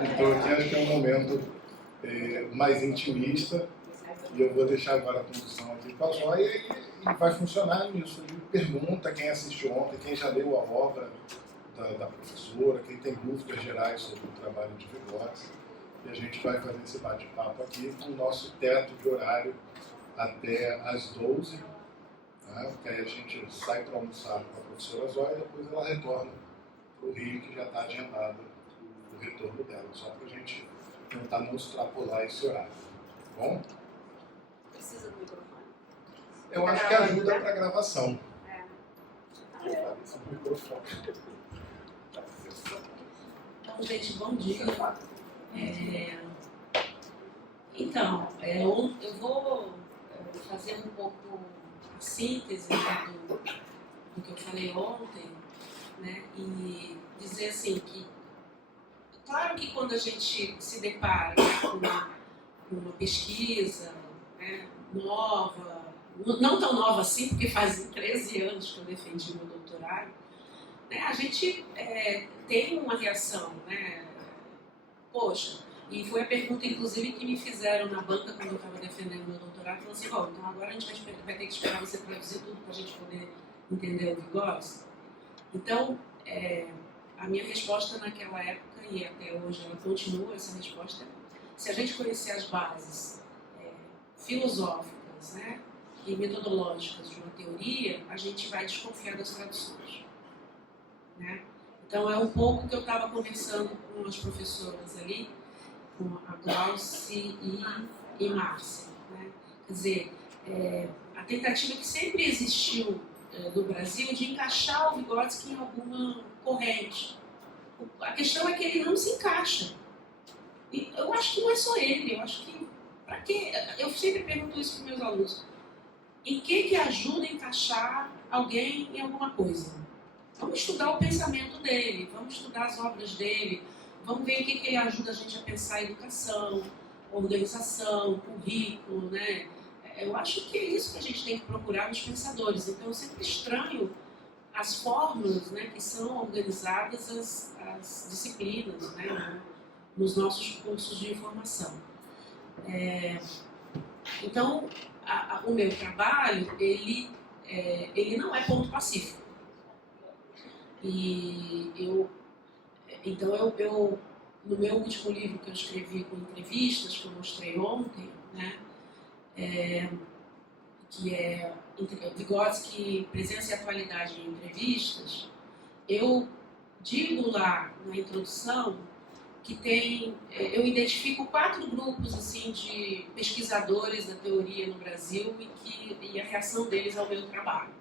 Então aqui acho que é um momento mais intimista, e eu vou deixar agora a condução aqui com a Zóia e vai funcionar nisso. Ele pergunta quem assistiu ontem, quem já leu a obra da professora, quem tem dúvidas gerais sobre o trabalho de Vygotsky, e a gente vai fazer esse bate-papo aqui com o nosso teto de horário até às 12, tá? Porque aí a gente sai para almoçar com a professora Zóia e depois ela retorna para o Rio, que já está agendado o retorno dela, só para a gente tentar não extrapolar esse horário, tá bom? Precisa do microfone? Eu acho que ajuda para a gravação. Esse microfone. Então, gente, bom dia. Então, eu vou fazer um pouco a síntese, né, do que eu falei ontem, né, e dizer assim que, claro que quando a gente se depara, né, com uma pesquisa, né, nova, não tão nova assim, porque faz 13 anos que eu defendi meu doutorado, né, a gente tem uma reação, né, poxa, e foi a pergunta, inclusive, que me fizeram na banca quando eu estava defendendo meu doutorado, falou assim, bom, então agora a gente vai ter que esperar você traduzir tudo para a gente poder entender o Vygotsky. Então, a minha resposta naquela época, e até hoje ela continua, essa resposta, se a gente conhecer as bases filosóficas, né, e metodológicas de uma teoria, a gente vai desconfiar das traduções, né? Então, é um pouco que eu estava conversando com as professoras ali, com a Glauce e Márcia, né? Quer dizer, a tentativa que sempre existiu no Brasil de encaixar o Vygotsky em alguma corrente. A questão é que ele não se encaixa. E eu acho que não é só ele, eu acho que... Para quê? Eu sempre pergunto isso para os meus alunos. Em que ajuda a encaixar alguém em alguma coisa? Vamos estudar o pensamento dele, vamos estudar as obras dele, vamos ver o que ele ajuda a gente a pensar a educação, organização, currículo, né? Eu acho que é isso que a gente tem que procurar nos pensadores. Então, eu sempre estranho as fórmulas, né, que são organizadas as disciplinas, né, nos nossos cursos de formação. Então, o meu trabalho, ele não é ponto pacífico. E então eu no meu último livro que eu escrevi com entrevistas, que eu mostrei ontem, né, que é Vygotsky, Presença e Atualidade em Entrevistas, eu digo lá na introdução que eu identifico 4 grupos assim, de pesquisadores da teoria no Brasil e a reação deles ao meu trabalho.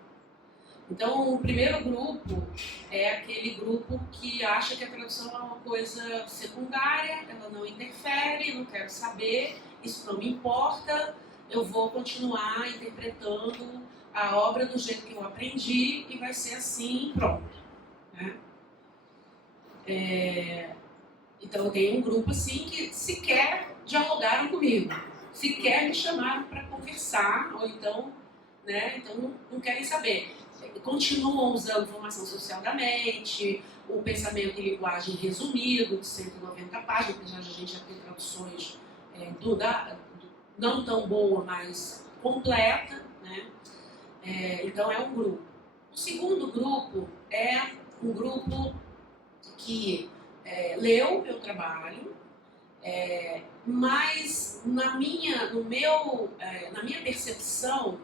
Então, o primeiro grupo é aquele grupo que acha que a tradução é uma coisa secundária, ela não interfere, não quero saber, isso não me importa, eu vou continuar interpretando a obra do jeito que eu aprendi e vai ser assim, pronto. Né? Então, eu tenho um grupo assim que sequer dialogaram comigo, sequer me chamaram para conversar, ou então, né, então não querem saber. Continuam usando formação social da mente, o pensamento em linguagem resumido, de 190 páginas, apesar de a gente já ter traduções não tão boa, mas completa, né? Então é um grupo. O segundo grupo é um grupo que leu o meu trabalho, mas na minha percepção,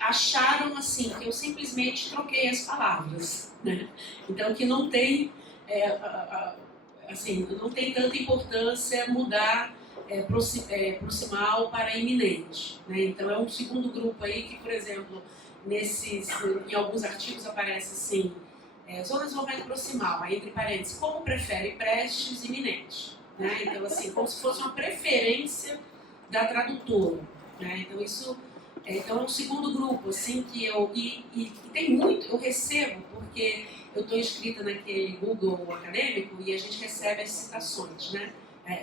acharam assim que eu simplesmente troquei as palavras, né? Então que não tem assim, não tem tanta importância mudar proximal para iminente, né? Então é um segundo grupo aí que, por exemplo, em alguns artigos aparece assim, zona de desenvolvimento proximal, aí entre parênteses, como prefere prestes iminente, né? Então assim, como se fosse uma preferência da tradutora, né? Então isso então é um segundo grupo, assim, que e tem muito, eu recebo, porque eu estou inscrita naquele Google acadêmico e a gente recebe as citações, né?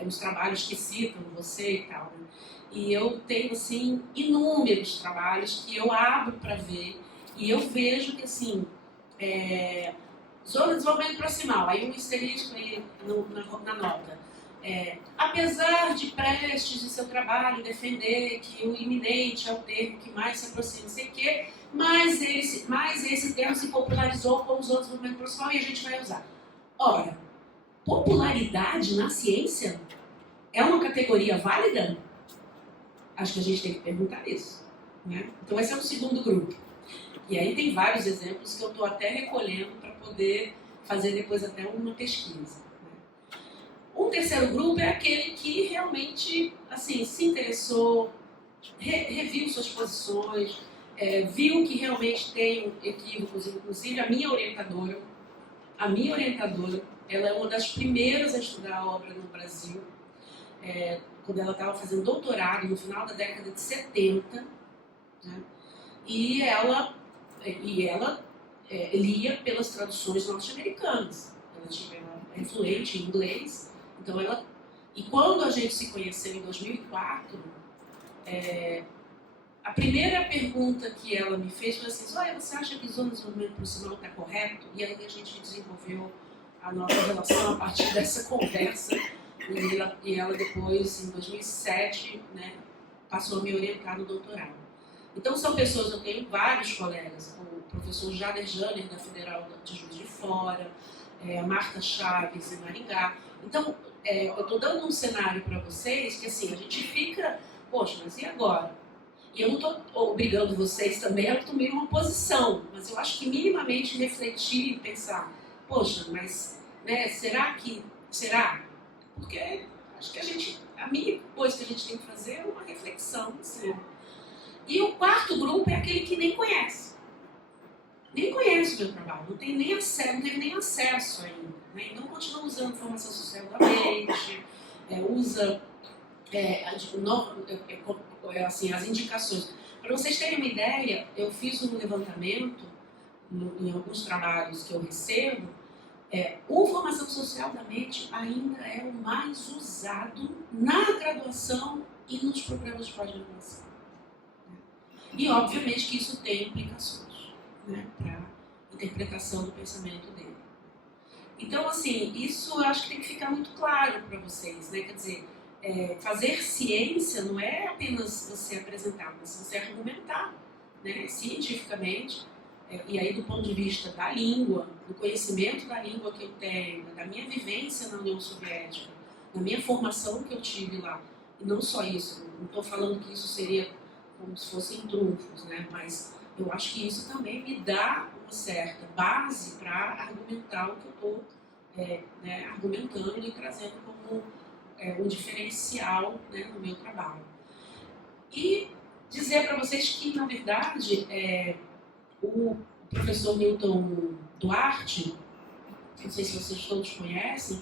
Os trabalhos que citam você e tal, né? E eu tenho, assim, inúmeros trabalhos que eu abro para ver e eu vejo que, assim, Zona de desenvolvimento proximal, aí um asterisco aí na nota. Apesar de prestes em seu trabalho defender que o iminente é o termo que mais se aproxima, não sei o quê, mas esse termo se popularizou com os outros desenvolvimento proximal e a gente vai usar. Ora, popularidade na ciência é uma categoria válida? Acho que a gente tem que perguntar isso. Né? Então esse é o segundo grupo. E aí tem vários exemplos que eu estou até recolhendo para poder fazer depois até uma pesquisa. Né? Um terceiro grupo é aquele que realmente assim, se interessou, reviu suas posições, viu que realmente tem equívocos, inclusive a minha orientadora, ela é uma das primeiras a estudar a obra no Brasil, quando ela estava fazendo doutorado no final da década de 70, né? E ela lia pelas traduções norte-americanas. Ela é fluente em inglês, então e quando a gente se conheceu em 2004, a primeira pergunta que ela me fez foi assim: olha, você acha que zona de desenvolvimento proximal está correto? E aí a gente desenvolveu a nossa relação a partir dessa conversa. E ela depois, em 2007, né, passou a me orientar no doutorado. Então são pessoas, eu tenho vários colegas, o professor Jader Janer, da Federal de Juiz de Fora, a Marta Chaves, em Maringá. Então, eu estou dando um cenário para vocês que assim, a gente fica, poxa, mas e agora? E eu não estou obrigando vocês também a assumir uma posição, mas eu acho que minimamente refletir e pensar, poxa, mas né, será? Porque acho que a mínima coisa que a gente tem que fazer é uma reflexão. Assim. E o quarto grupo é aquele que nem conhece. Nem conhece o meu trabalho, não teve nem acesso ainda. Né? Então continua usando informação social da mente, usa assim, as indicações. Para vocês terem uma ideia, eu fiz um levantamento em alguns trabalhos que eu recebo. O formação social da mente ainda é o mais usado na graduação e nos programas de pós-graduação. E, obviamente, que isso tem implicações, né, para a interpretação do pensamento dele. Então, assim, isso eu acho que tem que ficar muito claro para vocês. Né? Quer dizer, fazer ciência não é apenas você apresentar, mas você argumentar, né, cientificamente. E aí, do ponto de vista da língua, do conhecimento da língua que eu tenho, da minha vivência na União Soviética, da minha formação que eu tive lá, e não só isso, não estou falando que isso seria como se fossem trunfos, né? Mas eu acho que isso também me dá uma certa base para argumentar o que eu estou argumentando e trazendo como um diferencial, né, no meu trabalho. E dizer para vocês que, na verdade, o professor Milton Duarte, não sei se vocês todos conhecem,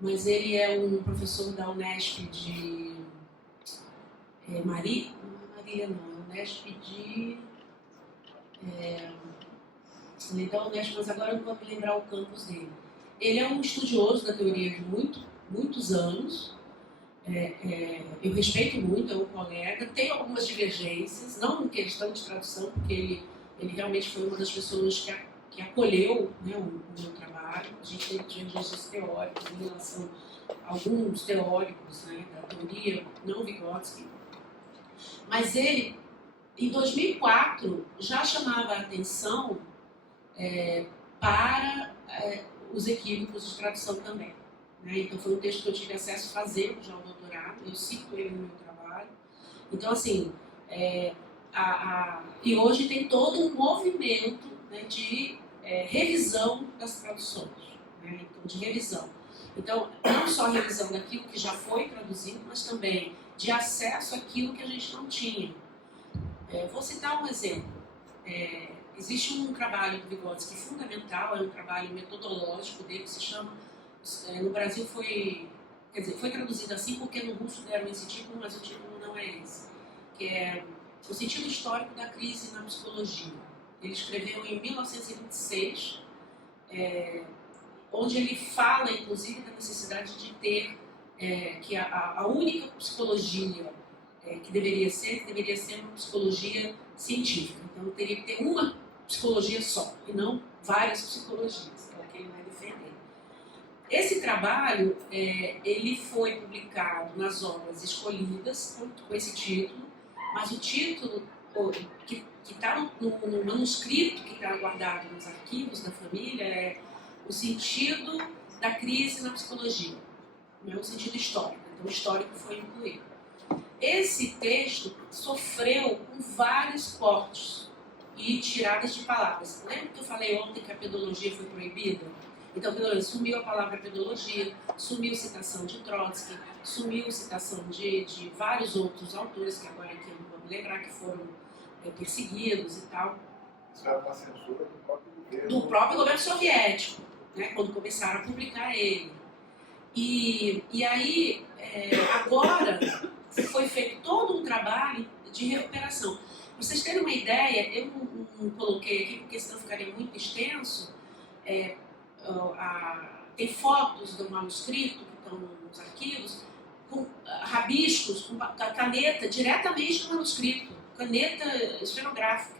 mas ele é um professor da Unesp de Unesp de... ele é da Unesp, mas agora eu não vou me lembrar o campus dele. Ele é um estudioso da teoria de muitos anos, eu respeito muito, é um colega, tem algumas divergências, não em questão de tradução, porque ele realmente foi uma das pessoas que acolheu, né, o meu trabalho. A gente tem divergências teóricas em relação a alguns teóricos, né, da teoria, não Vygotsky. Mas ele, em 2004, já chamava a atenção para os equívocos de tradução também. Né? Então foi um texto que eu tive acesso a fazer já o doutorado, eu cito ele no meu trabalho. Então, assim, e hoje tem todo um movimento, né, de revisão das traduções, né? Então, de revisão. Então, não só revisão daquilo que já foi traduzido, mas também de acesso àquilo que a gente não tinha. Vou citar um exemplo. Existe um trabalho do Vygotsky fundamental, é um trabalho metodológico dele que se chama... no Brasil foi traduzido assim porque no russo deram esse título, mas o título não é esse. Que é o sentido histórico da crise na psicologia. Ele escreveu em 1926, onde ele fala, inclusive, da necessidade de ter que a única psicologia que deveria ser uma psicologia científica. Então, teria que ter uma psicologia só, e não várias psicologias, que é o que ele vai defender. Esse trabalho, ele foi publicado nas obras escolhidas, com esse título, mas o título que está no manuscrito que está guardado nos arquivos da família é O Sentido da Crise na Psicologia, não é o sentido histórico, então o histórico foi incluído. Esse texto sofreu com vários cortes e tiradas de palavras. Lembra que eu falei ontem que a pedologia foi proibida? Então, sumiu a palavra pedologia, sumiu citação de Trotsky, sumiu citação de vários outros autores, que agora aqui eu não vou me lembrar, que foram perseguidos e tal. Isso era uma censura do próprio governo. Do próprio governo soviético, né, quando começaram a publicar ele. E aí, agora, foi feito todo um trabalho de recuperação. Para vocês terem uma ideia, eu não coloquei aqui, porque senão ficaria muito extenso, tem fotos do manuscrito que estão nos arquivos, com rabiscos, com caneta diretamente do manuscrito, caneta esferográfica,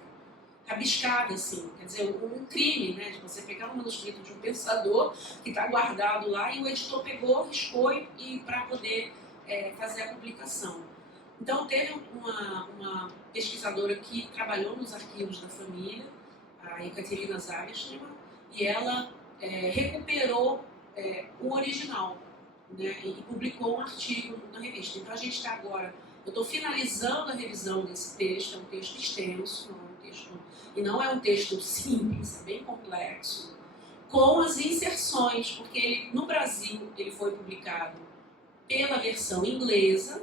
rabiscada assim, quer dizer, um crime, né, de você pegar um manuscrito de um pensador que está guardado lá e o editor pegou, riscou e para poder fazer a publicação. Então teve uma pesquisadora que trabalhou nos arquivos da família, a Ekaterina Zavishneва, e ela recuperou o original, né, e publicou um artigo na revista. Então a gente está agora, eu estou finalizando a revisão desse texto, é um texto extenso, e não é um texto simples, é bem complexo, com as inserções, porque ele, no Brasil ele foi publicado pela versão inglesa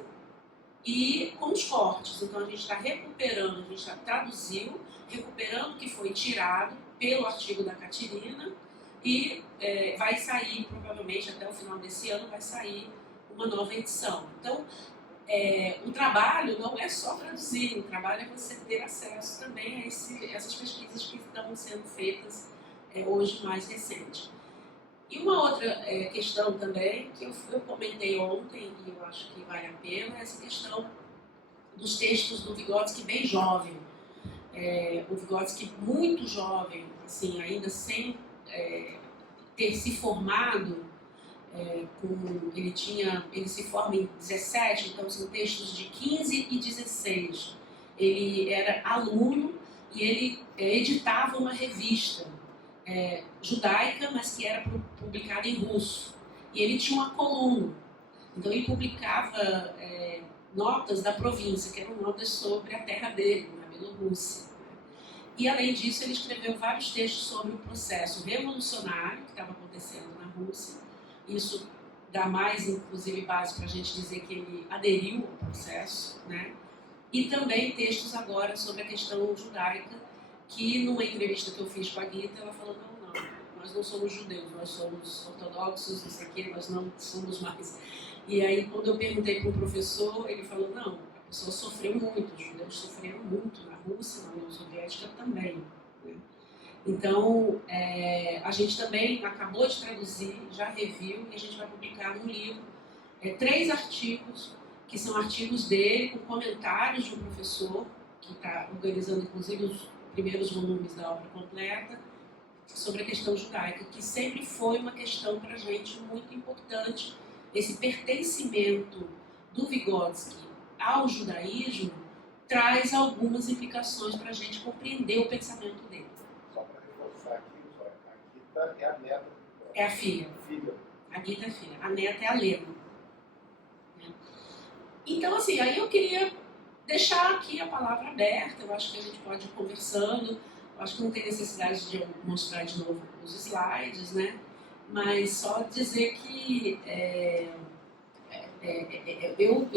e com os cortes. Então a gente está recuperando, a gente já traduziu, recuperando o que foi tirado pelo artigo da Catirina, e vai sair, provavelmente até o final desse ano, vai sair uma nova edição. Então, o trabalho não é só traduzir, o trabalho é você ter acesso também a essas pesquisas que estão sendo feitas hoje mais recente. E uma outra questão também, que eu comentei ontem, e eu acho que vale a pena, é essa questão dos textos do Vygotsky bem jovem. O Vygotsky muito jovem, assim, ainda sem ter se formado, ele se forma em 17, então são textos de 15 e 16. Ele era aluno e ele editava uma revista judaica, mas que era publicada em russo. E ele tinha uma coluna, então ele publicava notas da província, que eram notas sobre a terra dele, na Bielorrússia. E além disso, ele escreveu vários textos sobre o processo revolucionário que estava acontecendo na Rússia. Isso dá mais, inclusive, base para a gente dizer que ele aderiu ao processo, né? E também textos agora sobre a questão judaica, que numa entrevista que eu fiz com a Gita, ela falou, não, nós não somos judeus, nós somos ortodoxos, não sei o quê, nós não somos mais. E aí, quando eu perguntei para um professor, ele falou, não, a pessoa sofreu muito, os judeus sofreram muito na Rússia, na União Soviética também, né? Então, a gente também acabou de traduzir, já reviu, e a gente vai publicar um livro, 3 artigos, que são artigos dele, com comentários de um professor, que está organizando, inclusive, os primeiros volumes da obra completa, sobre a questão judaica, que sempre foi uma questão para a gente muito importante. Esse pertencimento do Vygotsky ao judaísmo traz algumas implicações para a gente compreender o pensamento dele. Só para reforçar aqui, a Gita é a neta. É a filha. A Gita é a filha. A neta é a Lena. Então, assim, aí eu queria deixar aqui a palavra aberta. Eu acho que a gente pode ir conversando. Eu acho que não tem necessidade de eu mostrar de novo os slides, né? Mas só dizer que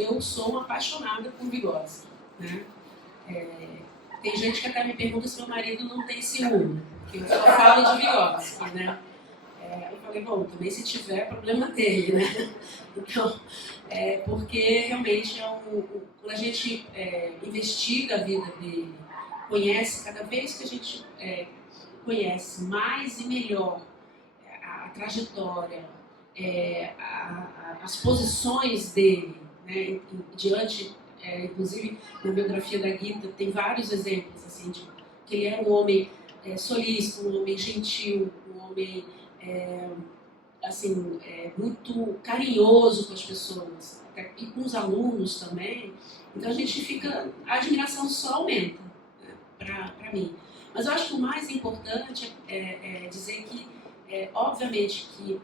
eu sou uma apaixonada por Vygotsky, né? Tem gente que até me pergunta se meu marido não tem ciúme, porque eu só falo de Vygotsky, né? Eu falei, bom, também se tiver, problema dele, né? Então, porque realmente quando a gente investiga a vida dele, conhece, cada vez que a gente conhece mais e melhor a trajetória, as posições dele, né, diante, inclusive na biografia da Gita, tem vários exemplos assim, de que ele era um homem solícito, um homem gentil, um homem muito carinhoso com as pessoas, até, e com os alunos também. Então a admiração só aumenta, né, para mim. Mas eu acho que o mais importante é dizer que, obviamente, que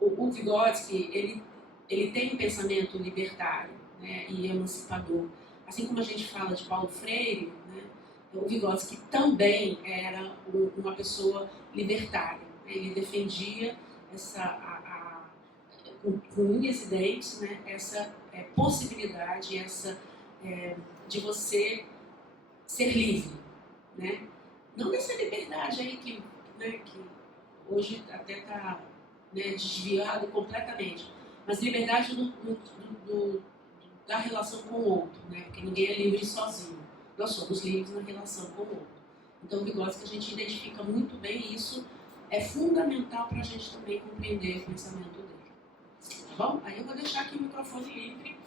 o Vygotsky, ele tem um pensamento libertário, né, e emancipador. Assim como a gente fala de Paulo Freire, né, o Vygotsky também era uma pessoa libertária. Ele defendia com unhas e dentes, né, essa possibilidade, de você ser livre, né? Não dessa liberdade aí que hoje até está, né, desviado completamente, mas liberdade da relação com o outro, né? Porque ninguém é livre sozinho. Nós somos livres na relação com o outro. Então, o Vygotsky, a gente identifica muito bem isso, é fundamental para a gente também compreender o pensamento dele. Tá bom? Aí eu vou deixar aqui o microfone livre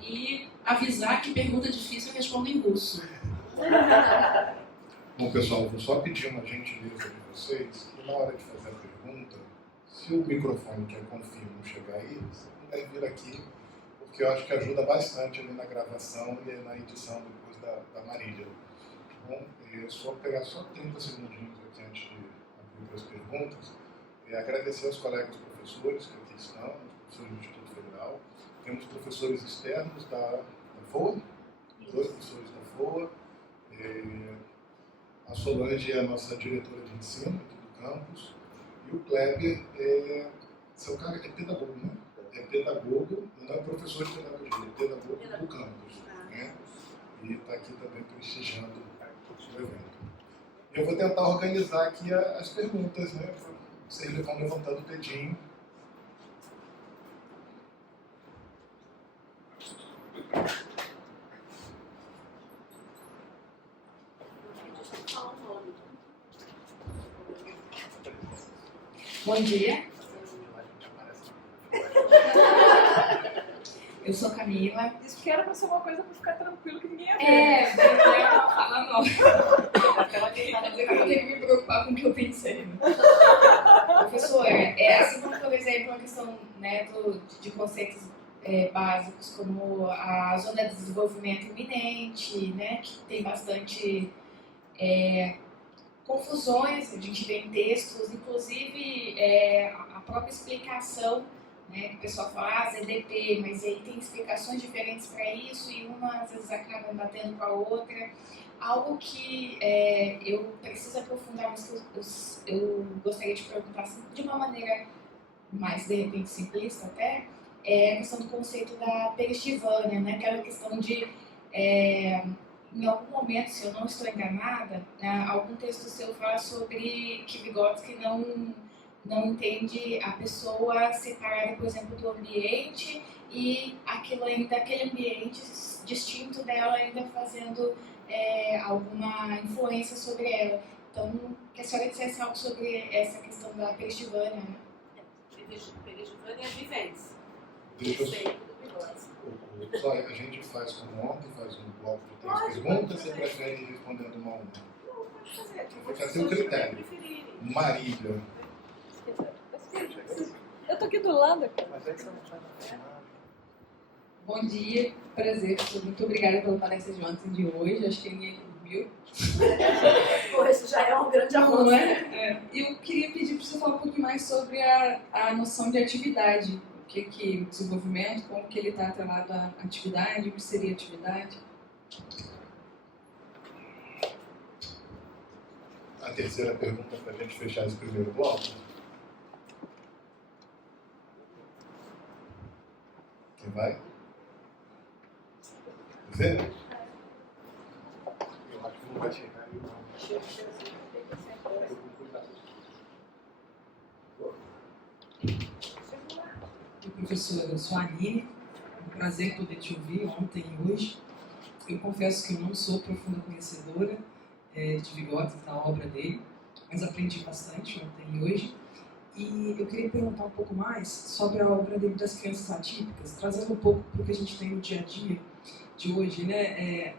e avisar que pergunta difícil eu respondo em russo. Bom, pessoal, eu vou só pedir uma gentileza de vocês, que na hora de fazer a pergunta, se o microfone que eu confio não chegar aí, você vai vir aqui, porque eu acho que ajuda bastante ali na gravação e na edição depois da Marília. Bom, eu só vou pegar só 30 segundinhos aqui antes de abrir para as perguntas, e agradecer aos colegas professores que aqui estão, os professores do Instituto Federal. Temos professores externos da FOA, 2 professores da FOA. A Solange é a nossa diretora de ensino aqui do campus. E o Kleber seu cara é pedagogo, né? É pedagogo, não é professor de pedagogia, é pedagogo do campus, né? E está aqui também prestigiando o evento. Eu vou tentar organizar aqui as perguntas, né? Vocês vão levantando o dedinho. Bom dia. Eu sou Camila. Isso que era pra ser uma coisa pra ficar tranquilo que ninguém ia ver. Eu não falo não. Eu tenho que me preocupar com o que eu pensei. Professora, assim como, por exemplo, a questão, né, de conceitos básicos como a zona de desenvolvimento iminente, né, que tem bastante confusões, a gente vê em textos, inclusive a própria explicação, né, que o pessoal fala, ZDP, mas aí tem explicações diferentes para isso e uma às vezes acaba batendo com a outra. Algo que eu preciso aprofundar, mas que eu gostaria de perguntar assim, de uma maneira mais, de repente, simplista até, é a questão do conceito da perestivânia, né, aquela questão de... em algum momento, se eu não estou enganada, algum texto seu fala sobre que Vygotsky não entende a pessoa separada, por exemplo, do ambiente e aquele ambiente distinto dela ainda fazendo alguma influência sobre ela. Então, que a senhora dissesse algo sobre essa questão da perestivânia, né? Perestivânia é vivência. Deixa eu só, a gente faz como ontem, faz um bloco de 3 perguntas, você prefere ir respondendo uma a uma? Não, pode fazer. Fica a seu critério. Marília. Eu tô aqui do lado. Bom dia, prazer, muito obrigada pela palestra de ontem de hoje, acho que ninguém viu. Pô, isso já é um grande avanço. Não é? Eu queria pedir para você falar um pouquinho mais sobre a noção de atividade. O que o desenvolvimento, como que ele está atrelado à atividade, o que seria atividade? A terceira pergunta para a gente fechar esse primeiro bloco. Quem vai? Você? Eu acho que não vai chegar. Professora, eu sou a Aline, é um prazer poder te ouvir ontem e hoje. Eu confesso que eu não sou profunda conhecedora de Vygotsky, da obra dele, mas aprendi bastante ontem e hoje. E eu queria perguntar um pouco mais sobre a obra dele das crianças atípicas, trazendo um pouco para o que a gente tem no dia a dia de hoje, né?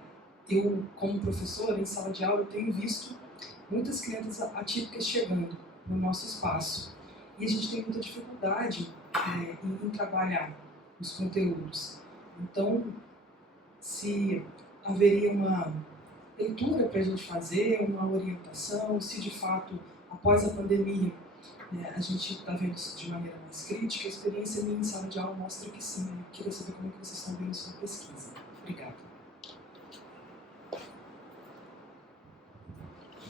Eu, como professora, em sala de aula, eu tenho visto muitas crianças atípicas chegando no nosso espaço. E a gente tem muita dificuldade em trabalhar os conteúdos. Então, se haveria uma leitura para a gente fazer, uma orientação, se de fato, após a pandemia, a gente está vendo isso de maneira mais crítica, a experiência minha em sala de aula mostra que sim. Eu queria saber como é que vocês estão vendo isso na pesquisa. Obrigada.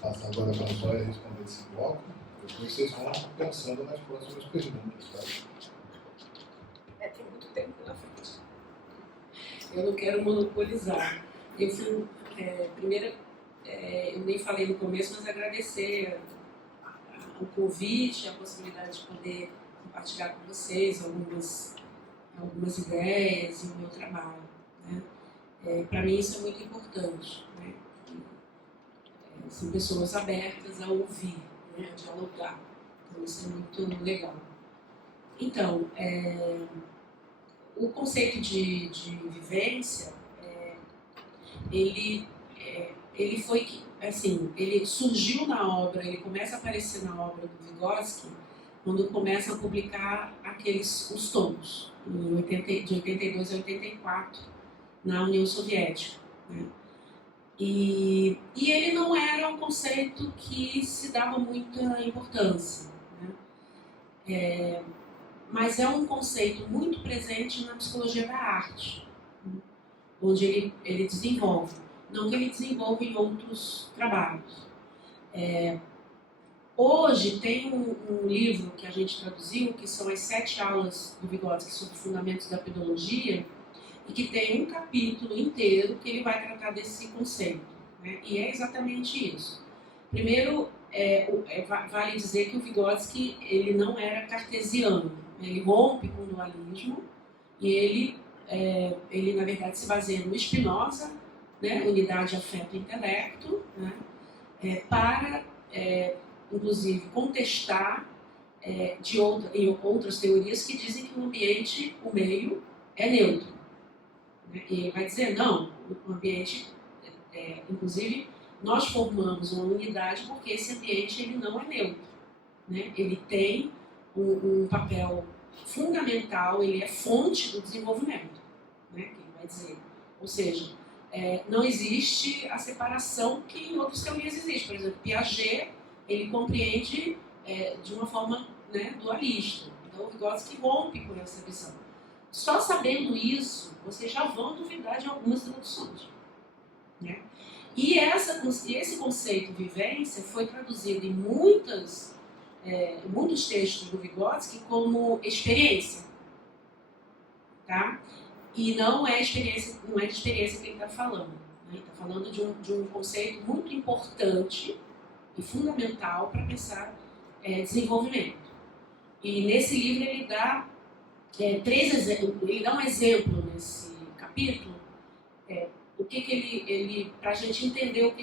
Passo agora para a Joia responder esse bloco. Depois vocês vão pensando nas próximas perguntas. Tá? Tem muito tempo na frente. Eu não quero monopolizar. Eu fui, primeiro, eu nem falei no começo, mas agradecer o convite, a possibilidade de poder compartilhar com vocês algumas ideias e o meu trabalho. Né? Para mim isso é muito importante. Né? São pessoas abertas a ouvir, né? A dialogar. Então isso é muito legal. Então, o conceito de vivência, ele foi assim, ele surgiu na obra, ele começa a aparecer na obra do Vygotsky quando começam a publicar os tomos, de 82 a 84, na União Soviética. Né? E ele não era um conceito que se dava muita importância. Né? Mas é um conceito muito presente na psicologia da arte, né? Onde ele desenvolve. Não que ele desenvolva em outros trabalhos. Hoje tem um livro que a gente traduziu, que são as 7 aulas do Vygotsky sobre fundamentos da pedologia, e que tem um capítulo inteiro que ele vai tratar desse conceito. Né? E é exatamente isso. Primeiro, vale dizer que o Vygotsky ele não era cartesiano. Ele rompe com o dualismo e ele na verdade, se baseia no Spinoza, né? Unidade, afeto e intelecto, né? Para, inclusive, contestar outras teorias que dizem que o ambiente, o meio, é neutro. Né? E ele vai dizer, não, o ambiente, inclusive, nós formamos uma unidade porque esse ambiente ele não é neutro. Né? Ele tem um papel fundamental, ele é fonte do desenvolvimento. Né? Que ele vai dizer. Ou seja, não existe a separação que em outras teorias existe. Por exemplo, Piaget, ele compreende de uma forma, né, dualista. Então, o Vygotsky rompe com essa visão. Só sabendo isso, vocês já vão duvidar de algumas traduções. Né? E esse conceito vivência foi traduzido em muitos textos do Vygotsky como experiência. Tá? E não é de experiência que ele está falando. Né? Ele está falando de um conceito muito importante e fundamental para pensar desenvolvimento. E nesse livro ele dá 3 exemplos. Ele dá um exemplo nesse capítulo para a gente entender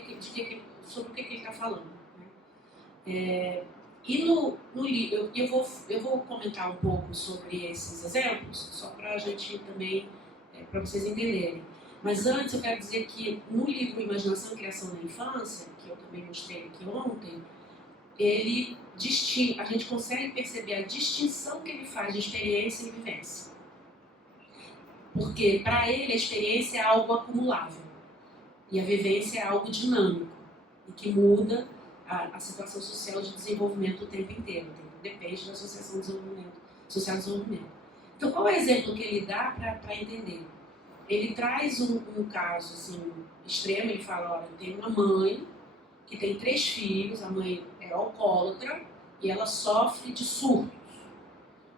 sobre o que ele está falando. Né? E no livro, eu vou comentar um pouco sobre esses exemplos, só para a gente também, para vocês entenderem. Mas antes eu quero dizer que no livro Imaginação e Criação na Infância, que eu também mostrei aqui ontem, a gente consegue perceber a distinção que ele faz de experiência e vivência. Porque para ele a experiência é algo acumulável e a vivência é algo dinâmico e que muda a situação social de desenvolvimento o tempo inteiro. Depende da associação de social de desenvolvimento. Então, qual é o exemplo que ele dá para entender? Ele traz um caso assim, extremo. Ele fala, olha, tem uma mãe que tem 3 filhos, a mãe é alcoólatra e ela sofre de surtos.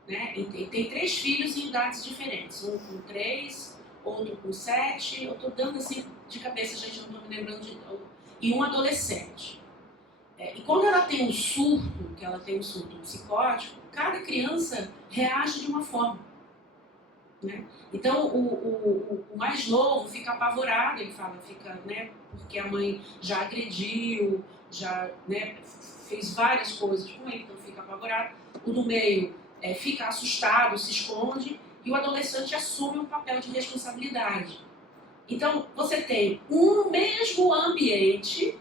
Né? E tem 3 filhos em idades diferentes, um com 3, outro com 7, eu estou dando assim de cabeça, gente, não estou me lembrando e um adolescente. E quando ela tem um surto, que ela tem um surto psicótico, cada criança reage de uma forma. Né? Então, o mais novo fica apavorado, ele fala, né, porque a mãe já agrediu, já, né, fez várias coisas com ele, então fica apavorado. O do meio fica assustado, se esconde, e o adolescente assume um papel de responsabilidade. Então, você tem um mesmo ambiente,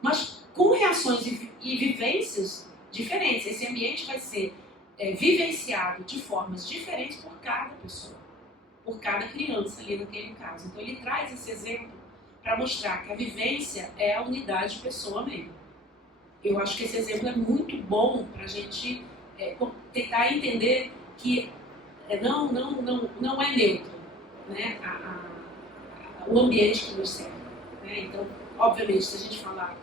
mas com reações e vivências diferentes. Esse ambiente vai ser vivenciado de formas diferentes por cada pessoa, por cada criança ali naquele caso. Então ele traz esse exemplo para mostrar que a vivência é a unidade de pessoa mesmo. Eu acho que esse exemplo é muito bom para a gente tentar entender que não é neutro, né, o ambiente que nos serve. Né? Então, obviamente, se a gente falar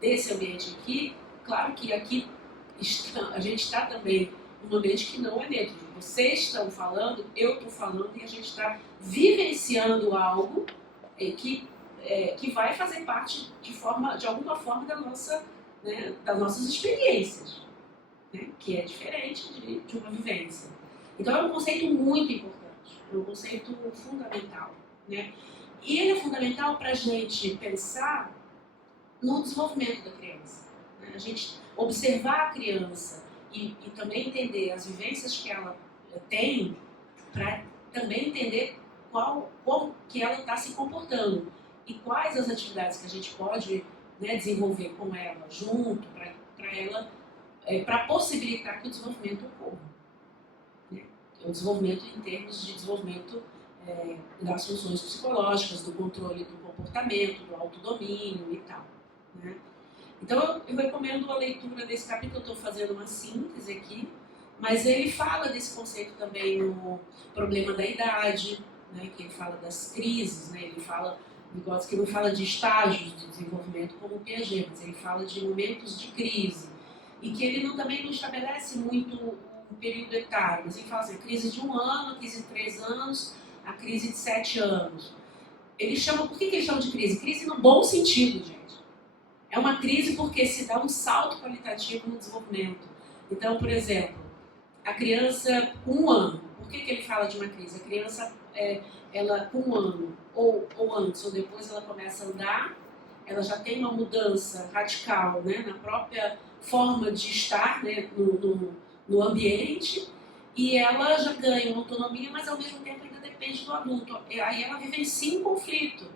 desse ambiente aqui, claro que aqui a gente está também num ambiente que não é neutro. Vocês estão falando, eu estou falando e a gente está vivenciando algo que vai fazer parte de alguma forma das nossas experiências, né? Que é diferente de uma vivência. Então é um conceito muito importante, é um conceito fundamental, né? E ele é fundamental para a gente pensar no desenvolvimento da criança, né? A gente observar a criança e também entender as vivências que ela tem, para também entender como que ela está se comportando e quais as atividades que a gente pode, né, desenvolver com ela, junto, para possibilitar que o desenvolvimento ocorra. Né? O desenvolvimento em termos de desenvolvimento das funções psicológicas, do controle do comportamento, do autodomínio e tal. Né? Então eu recomendo a leitura desse capítulo, eu estou fazendo uma síntese aqui, mas ele fala desse conceito também no Problema da Idade, né, que ele fala das crises, né, Vygotsky não fala de estágios de desenvolvimento como o Piaget, mas ele fala de momentos de crise, e que ele também não estabelece muito um período etário, mas ele fala assim, a crise de 1 ano, a crise de 3 anos, a crise de 7 anos. Por que ele chama de crise? Crise no bom sentido, gente. É uma crise porque se dá um salto qualitativo no desenvolvimento. Então, por exemplo, a criança com 1 ano, por que ele fala de uma crise? A criança, ela com 1 ano, ou antes ou depois, ela começa a andar, ela já tem uma mudança radical, né, na própria forma de estar, né, no ambiente, e ela já ganha uma autonomia, mas ao mesmo tempo ainda depende do adulto. Aí ela vivencia um conflito.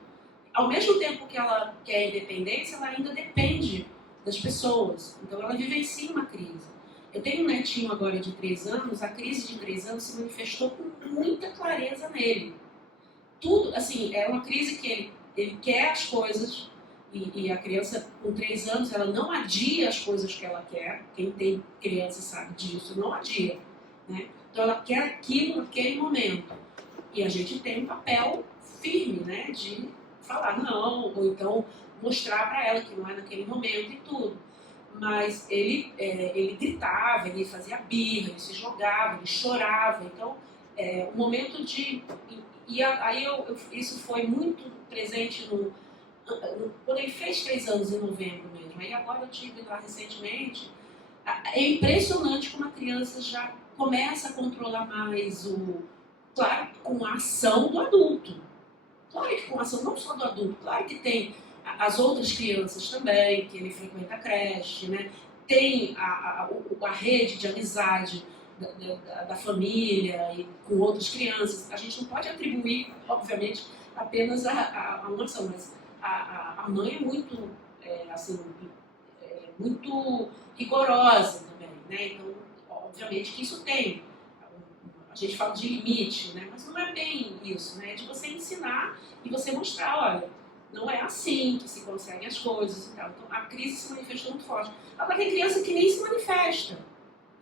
Ao mesmo tempo que ela quer independência, ela ainda depende das pessoas. Então ela vivencia uma crise. Eu tenho um netinho agora de 3 anos, a crise de 3 anos se manifestou com muita clareza nele. Tudo, assim, é uma crise que ele quer as coisas, e a criança com 3 anos, ela não adia as coisas que ela quer. Quem tem criança sabe disso, não adia. Né? Então ela quer aquilo naquele momento. E a gente tem um papel firme, né, de falar não, ou então mostrar para ela que não é naquele momento e tudo. Mas ele gritava, ele fazia birra, ele se jogava, ele chorava. Então, o momento de... aí isso foi muito presente quando ele fez 3 anos em novembro mesmo. Aí agora eu tive lá recentemente. É impressionante como a criança já começa a controlar mais claro, com a ação do adulto. Claro que com a ação não só do adulto, claro que tem as outras crianças também, que ele frequenta a creche, né? Tem a rede de amizade da família e com outras crianças. A gente não pode atribuir, obviamente, apenas a uma ação, mas a mãe é muito, muito rigorosa também, né? Então, obviamente que isso tem. A gente fala de limite, né? Mas não é bem isso, né? É de você ensinar e você mostrar, olha, não é assim que se conseguem as coisas e tal. Então, a crise se manifestou muito forte. Agora, tem criança que nem se manifesta.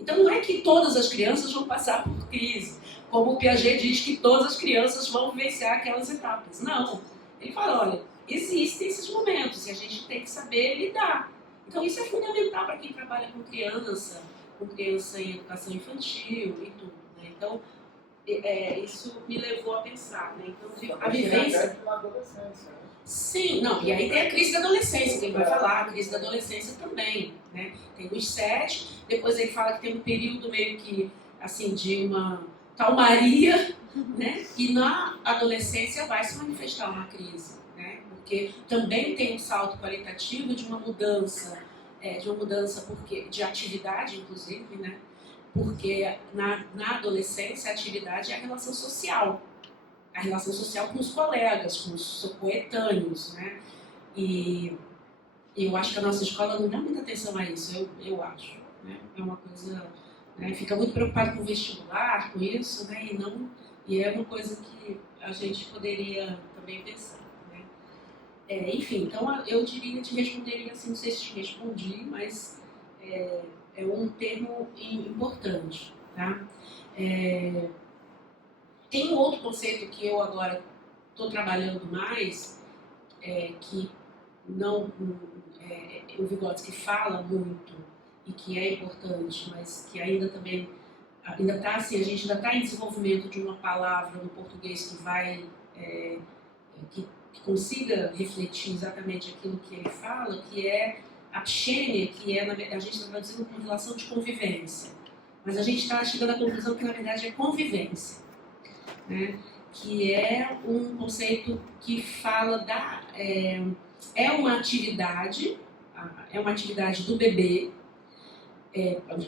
Então, não é que todas as crianças vão passar por crise. Como o Piaget diz que todas as crianças vão vivenciar aquelas etapas. Não. Ele fala, olha, existem esses momentos e a gente tem que saber lidar. Então, isso é fundamental para quem trabalha com criança em educação infantil e tudo. Então, isso me levou a pensar, né? Então, a vivência... na adolescência, né? Sim, não, e aí tem a crise da adolescência, que ele vai falar, a crise da adolescência também, né? Tem os 7, depois ele fala que tem um período meio que, assim, de uma calmaria, né? E na adolescência vai se manifestar uma crise, né? Porque também tem um salto qualitativo de uma mudança de atividade, inclusive, né? Porque na adolescência a atividade é a relação social com os colegas, com os coetâneos, né? E E eu acho que a nossa escola não dá muita atenção a isso, eu acho. Né? É uma coisa... Né? Fica muito preocupado com o vestibular, com isso, né? E é uma coisa que a gente poderia também pensar. Né? Enfim, então eu diria, te responderia assim, não sei se te respondi, mas é um termo importante. Tá? Tem um outro conceito que eu agora estou trabalhando mais, que não o Vygotsky fala muito e que é importante, mas que ainda também está assim, a gente ainda está em desenvolvimento de uma palavra no português que vai que consiga refletir exatamente aquilo que ele fala, que é a pxênia, que a gente está traduzindo como relação de convivência, mas a gente está chegando à conclusão que na verdade é convivência, né? Que é um conceito que fala é uma atividade do bebê,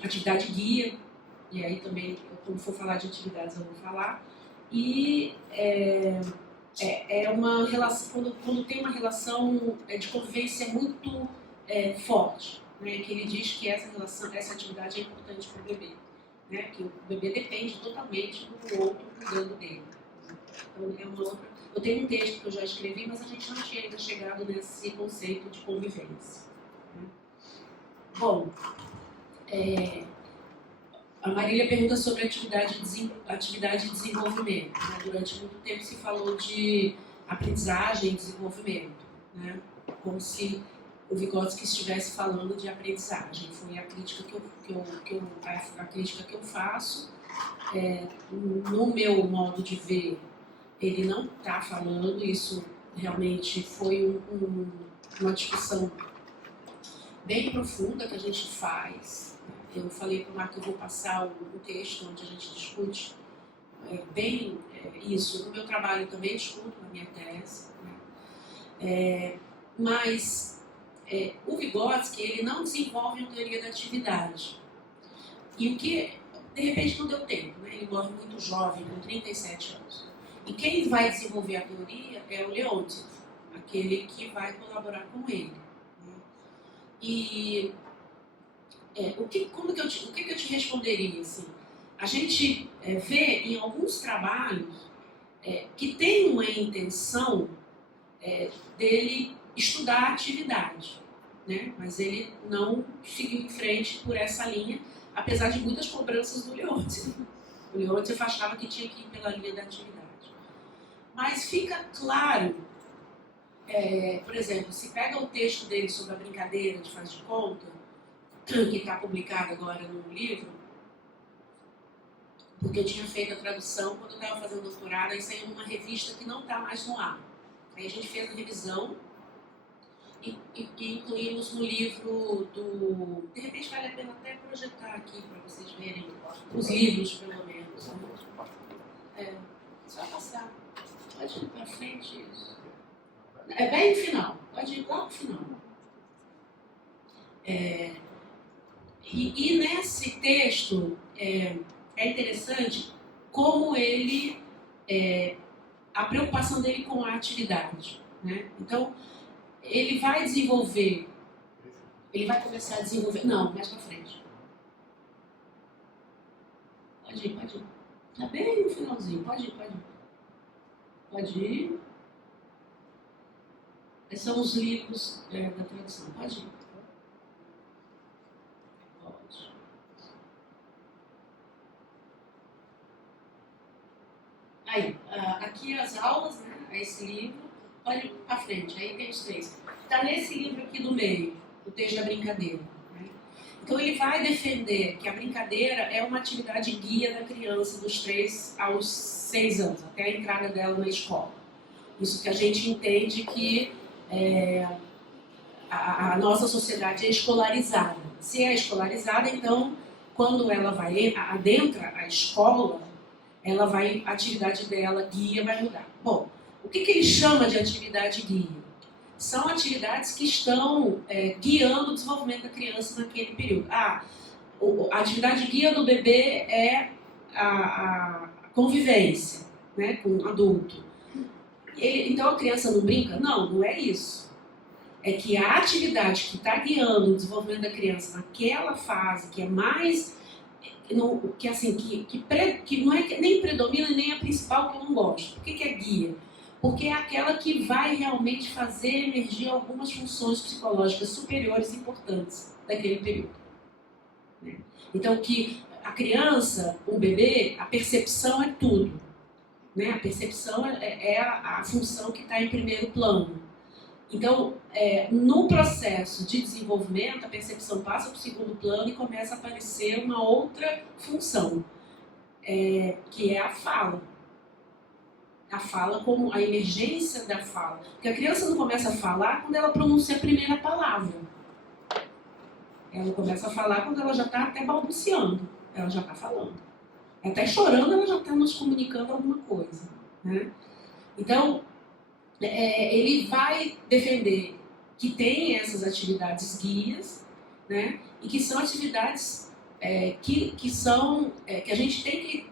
atividade guia, e aí também, quando for falar de atividades eu vou falar, e é uma relação, quando tem uma relação de convivência muito forte, né, que ele diz que essa atividade é importante para o bebê, né, que o bebê depende totalmente do outro cuidando dele. Então, eu tenho um texto que eu já escrevi, mas a gente não tinha ainda chegado nesse conceito de convivência. Né? Bom, a Marília pergunta sobre atividade de desenvolvimento. Né? Durante muito tempo se falou de aprendizagem e desenvolvimento, né? Como se o Vygotsky estivesse falando de aprendizagem. Foi a crítica a crítica que eu faço. No meu modo de ver, ele não está falando, isso realmente foi uma discussão bem profunda que a gente faz. Eu falei para o Marco que eu vou passar um texto onde a gente discute bem isso. No meu trabalho também discuto, na minha tese. Né? Mas o Vygotsky, ele não desenvolve uma teoria da atividade. E o que, de repente, não deu tempo. Né? Ele morre muito jovem, com 37 anos. E quem vai desenvolver a teoria é o Leontiev, aquele que vai colaborar com ele. Né? E o que eu te responderia? Assim? A gente vê em alguns trabalhos que tem uma intenção dele estudar a atividade, né? Mas ele não seguiu em frente por essa linha, apesar de muitas cobranças do Leontiev. O Leontiev achava que tinha que ir pela linha da atividade. Mas fica claro, por exemplo, se pega o texto dele sobre a brincadeira de faz de conta, que está publicado agora num livro, porque eu tinha feito a tradução quando eu estava fazendo doutorado, aí saiu numa revista que não está mais no ar. Aí a gente fez a revisão e incluímos no livro do... De repente vale a pena até projetar aqui para vocês verem os livros, pelo menos. Né? Só passar. Pode ir para frente isso. É bem no final. Pode ir lá no final. E nesse texto é interessante como ele, a preocupação dele com a atividade. Né? Então, ele vai desenvolver, ele vai começar a desenvolver, não, mais pra frente. Pode ir. Tá bem no finalzinho, pode ir. Pode ir. Esses são os livros da tradução, pode ir. Aí, aqui as aulas, né, esse livro, pode ir para frente, aí tem os três. Está nesse livro aqui do meio, o texto da brincadeira. Né? Então ele vai defender que a brincadeira é uma atividade guia da criança dos 3 aos 6 anos, até a entrada dela na escola. Isso que a gente entende que a nossa sociedade é escolarizada. Se é escolarizada, então, quando ela vai adentra a escola, a atividade dela, guia, vai mudar. Bom, o que ele chama de atividade guia? São atividades que estão guiando o desenvolvimento da criança naquele período. A atividade guia do bebê é a convivência, né, com o adulto. Então a criança não brinca? Não, não é isso. é que a atividade que está guiando o desenvolvimento da criança naquela fase, que é mais, que assim, que não é nem predomina nem a principal que eu não gosto. Por que é guia? Porque é aquela que vai realmente fazer emergir algumas funções psicológicas superiores importantes daquele período. Né? Então, que a criança, o bebê, a percepção é tudo. Né? A percepção é a função que está em primeiro plano. Então, no processo de desenvolvimento, a percepção passa para o segundo plano e começa a aparecer uma outra função, que é a fala. A fala como a emergência da fala. Porque a criança não começa a falar quando ela pronuncia a primeira palavra. Ela começa a falar quando ela já está até balbuciando. Ela já está falando. Até chorando, ela já está nos comunicando alguma coisa. Né? Então, ele vai defender que tem essas atividades guias, né? E que são atividades que a gente tem que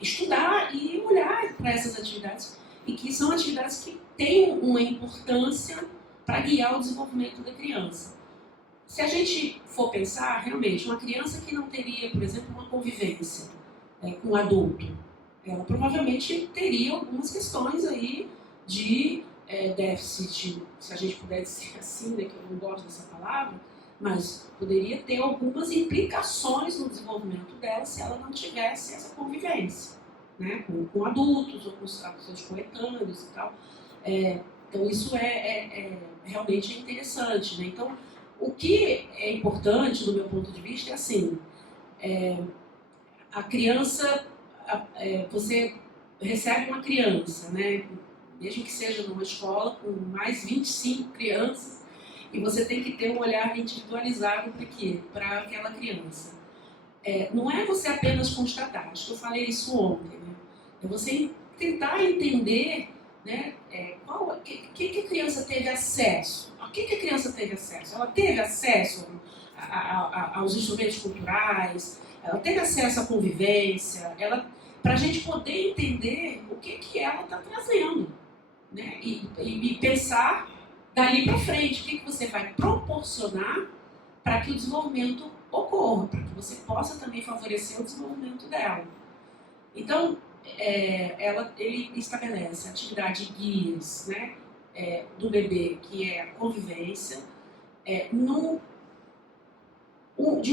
estudar e olhar para essas atividades, e que são atividades que têm uma importância para guiar o desenvolvimento da criança. Se a gente for pensar, realmente, uma criança que não teria, por exemplo, uma convivência com um adulto, ela provavelmente teria algumas questões aí de déficit, se a gente puder dizer assim, né, que eu não gosto dessa palavra, mas poderia ter algumas implicações no desenvolvimento dela se ela não tivesse essa convivência, né, com adultos ou com os seus coetâneos e tal. Então isso realmente interessante. Né? Então, o que é importante, do meu ponto de vista, é assim, a criança, você recebe uma criança, né, mesmo que seja numa escola com mais 25 crianças, e você tem que ter um olhar individualizado para quê? Para aquela criança. Não é você apenas constatar, acho que eu falei isso ontem, né? É você tentar entender, né, o que a criança teve acesso. O que a criança teve acesso? Ela teve acesso aos instrumentos culturais, ela teve acesso à convivência, para a gente poder entender o que ela está trazendo, né? E pensar dali para frente, o que você vai proporcionar para que o desenvolvimento ocorra, para que você possa também favorecer o desenvolvimento dela. Então, ele estabelece atividade guias, né, do bebê, que é a convivência, de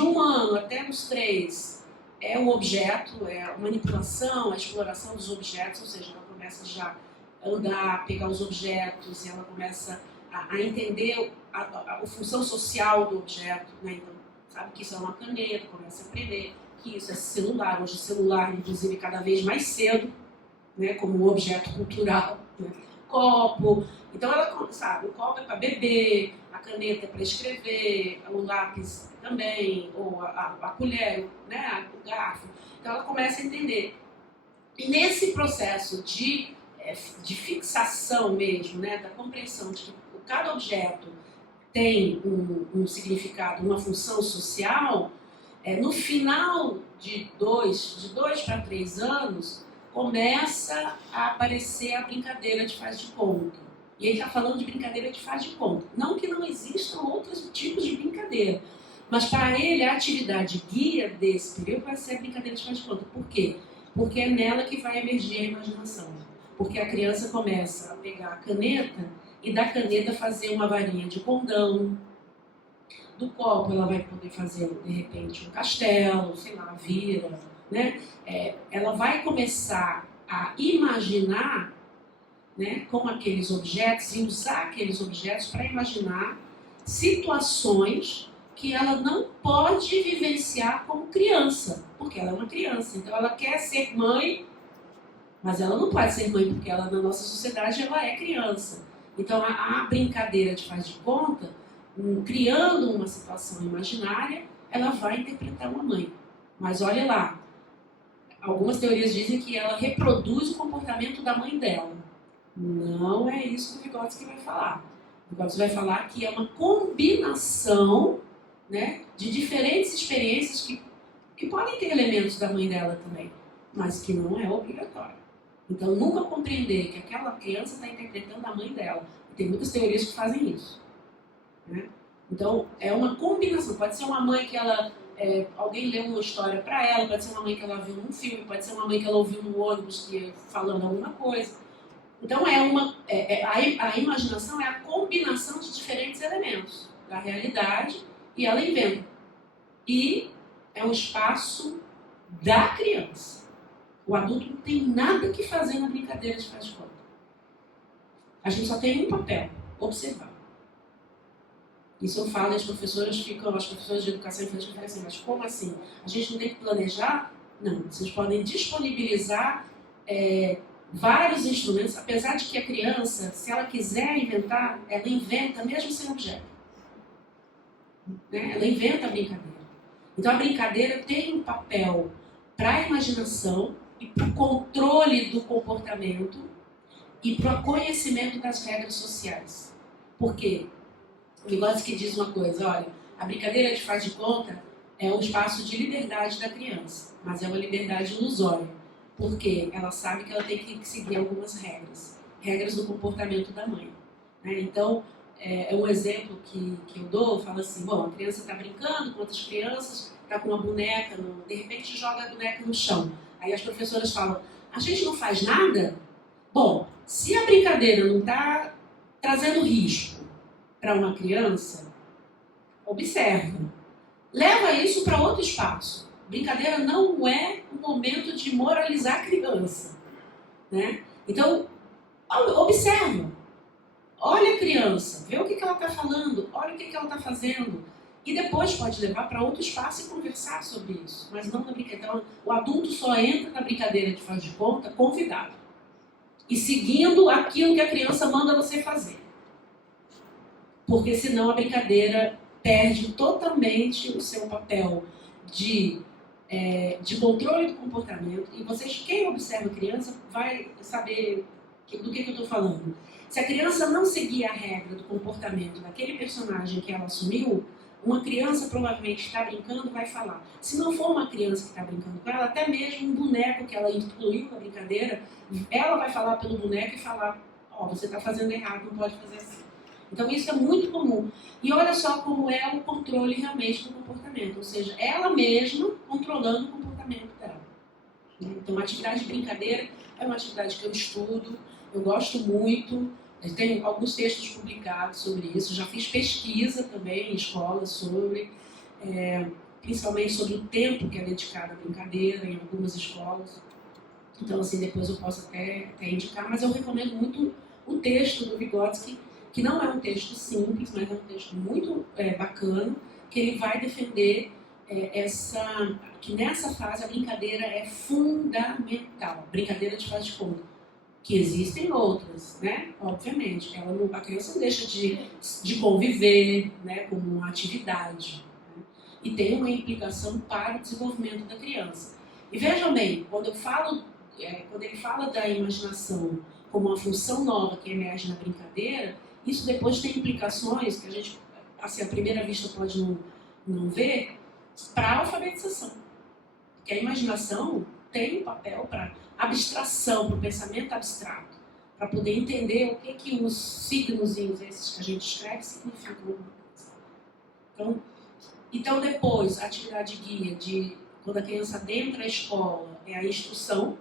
1 ano até os 3 é o objeto, é a manipulação, a exploração dos objetos, ou seja, ela começa já a andar, pegar os objetos, e ela começa a entender a função social do objeto, né? Então, sabe que isso é uma caneta, começa a aprender que isso é celular. Hoje o celular, inclusive, cada vez mais cedo, né, como um objeto cultural, né? Copo. Então ela sabe, o copo é para beber, a caneta é para escrever, o lápis também, ou a colher, né, o garfo. Então ela começa a entender. E nesse processo de fixação mesmo, né, da compreensão de que cada objeto tem um significado, uma função social, no final de 2 para 3 anos, começa a aparecer a brincadeira de faz de conta. E ele está falando de brincadeira de faz de conta. Não que não existam outros tipos de brincadeira, mas para ele a atividade guia desse período vai ser a brincadeira de faz de conta. Por quê? Porque é nela que vai emergir a imaginação. Porque a criança começa a pegar a caneta e da caneta fazer uma varinha de condão. Do copo ela vai poder fazer, de repente, um castelo, sei lá, vira, né? Ela vai começar a imaginar, né, com aqueles objetos e usar aqueles objetos para imaginar situações que ela não pode vivenciar como criança, porque ela é uma criança. Então ela quer ser mãe, mas ela não pode ser mãe porque ela, na nossa sociedade, ela é criança. Então a brincadeira de faz de conta, criando uma situação imaginária, ela vai interpretar uma mãe. Mas olha lá, algumas teorias dizem que ela reproduz o comportamento da mãe dela. Não é isso que o Vygotsky vai falar. O Vygotsky vai falar que é uma combinação, né, de diferentes experiências que podem ter elementos da mãe dela também, mas que não é obrigatório. Então, nunca compreender que aquela criança está interpretando a mãe dela, tem muitas teorias que fazem isso, né? Então, é uma combinação. Pode ser uma mãe que alguém leu uma história para ela, pode ser uma mãe que ela viu num filme, pode ser uma mãe que ela ouviu no ônibus falando alguma coisa. Então, a imaginação é a combinação de diferentes elementos da realidade e ela inventa. E é um espaço da criança. O adulto não tem nada que fazer na brincadeira de faz de conta. A gente só tem um papel, observar. Isso eu falo e as professoras de educação infantil ficam assim, mas como assim? A gente não tem que planejar? Não, vocês podem disponibilizar vários instrumentos, apesar de que a criança, se ela quiser inventar, ela inventa mesmo sem objeto. Né? Ela inventa a brincadeira. Então a brincadeira tem um papel para a imaginação e para o controle do comportamento e para o conhecimento das regras sociais. Por quê? O Vygotsky diz uma coisa, olha, a brincadeira de faz de conta é um espaço de liberdade da criança, mas é uma liberdade ilusória, porque ela sabe que ela tem que seguir algumas regras do comportamento da mãe. Né? Então, é um exemplo que eu dou, eu falo assim, bom, a criança está brincando com outras crianças, está com uma boneca, de repente joga a boneca no chão. Aí as professoras falam, a gente não faz nada? Bom, se a brincadeira não está trazendo risco para uma criança, observa. Leva isso para outro espaço. Brincadeira não é um momento de moralizar a criança. Né? Então, observa. Olha a criança, vê o que ela está falando, olha o que ela está fazendo. E depois pode levar para outro espaço e conversar sobre isso. Mas não na brincadeira. Então, o adulto só entra na brincadeira de faz de conta convidado. E seguindo aquilo que a criança manda você fazer. Porque senão a brincadeira perde totalmente o seu papel de controle do comportamento. E quem observa a criança vai saber do que eu estou falando. Se a criança não seguir a regra do comportamento daquele personagem que ela assumiu, uma criança provavelmente está brincando vai falar. Se não for uma criança que está brincando com ela, até mesmo um boneco que ela incluiu na brincadeira, ela vai falar pelo boneco e falar, você está fazendo errado, não pode fazer assim. Então isso é muito comum. E olha só como é o controle realmente do comportamento, ou seja, ela mesma controlando o comportamento dela. Então a atividade de brincadeira é uma atividade que eu estudo, eu gosto muito, eu tenho alguns textos publicados sobre isso, já fiz pesquisa também em escolas sobre, principalmente sobre o tempo que é dedicado à brincadeira em algumas escolas. Então assim, depois eu posso até indicar, mas eu recomendo muito o texto do Vygotsky, que não é um texto simples, mas é um texto muito bacana, que ele vai defender que nessa fase a brincadeira é fundamental, brincadeira de faz de conta, que existem outras, né? Obviamente, a criança não deixa de conviver, né, como uma atividade, né? E tem uma implicação para o desenvolvimento da criança. E vejam bem, quando ele fala da imaginação como uma função nova que emerge na brincadeira, isso depois tem implicações que a gente, assim, à primeira vista pode não ver, para a alfabetização. Porque a imaginação tem um papel para abstração, para o pensamento abstrato, para poder entender o que os signozinhos esses que a gente escreve significam alguma coisa. Então depois, a atividade guia quando a criança adentra a escola, é a instrução,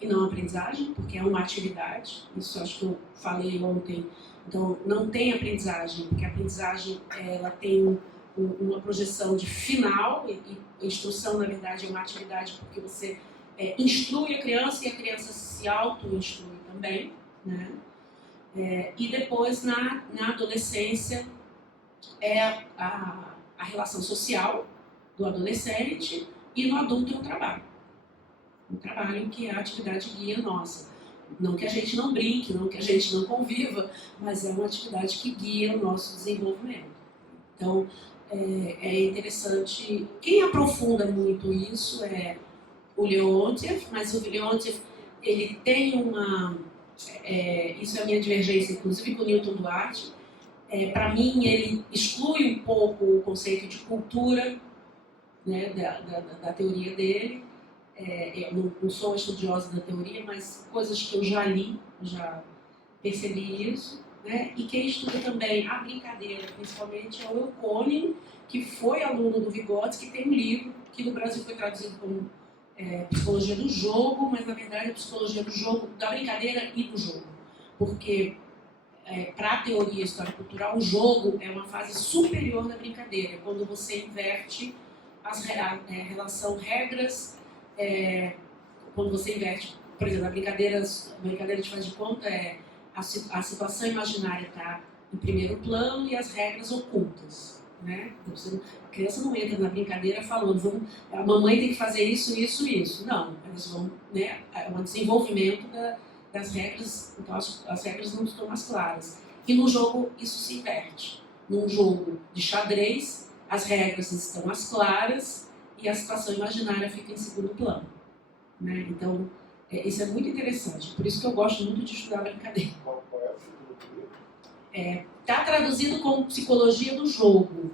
e não a aprendizagem, porque é uma atividade. Isso acho que eu falei ontem. Então, não tem aprendizagem, porque a aprendizagem ela tem uma projeção de final, e a instrução, na verdade, é uma atividade porque você instrui a criança e a criança se auto-instrui também. Né? E depois, na adolescência, é a relação social do adolescente, e no adulto é o trabalho. Um trabalho que é a atividade guia nossa. Não que a gente não brinque, não que a gente não conviva, mas é uma atividade que guia o nosso desenvolvimento. Então, é interessante. Quem aprofunda muito isso é o Leontiev, mas o Leontiev, ele tem isso é a minha divergência, inclusive com o Newton Duarte. Para mim, ele exclui um pouco o conceito de cultura, né, da teoria dele. Eu não sou estudiosa da teoria, mas coisas que eu já li, já percebi isso. né? E quem estuda também a brincadeira, principalmente, é o Eukônio, que foi aluno do Vygotsky, que tem um livro que no Brasil foi traduzido como Psicologia do Jogo, mas na verdade é Psicologia do Jogo, da brincadeira e do jogo. Porque para a teoria histórico-cultural, o jogo é uma fase superior da brincadeira, quando você inverte a relação regras, quando você inverte, por exemplo, a brincadeira de faz de conta a situação imaginária está em primeiro plano e as regras ocultas, né? A criança não entra na brincadeira falando, a mamãe tem que fazer isso, isso, isso. Não, elas vão, né? É um desenvolvimento das regras, então as regras não estão mais claras. E no jogo isso se inverte. Num jogo de xadrez, as regras estão mais claras e a situação imaginária fica em segundo plano, né? Então, isso é muito interessante. Por isso que eu gosto muito de estudar brincadeira. Qual é a filosofia? Está traduzido como psicologia do jogo,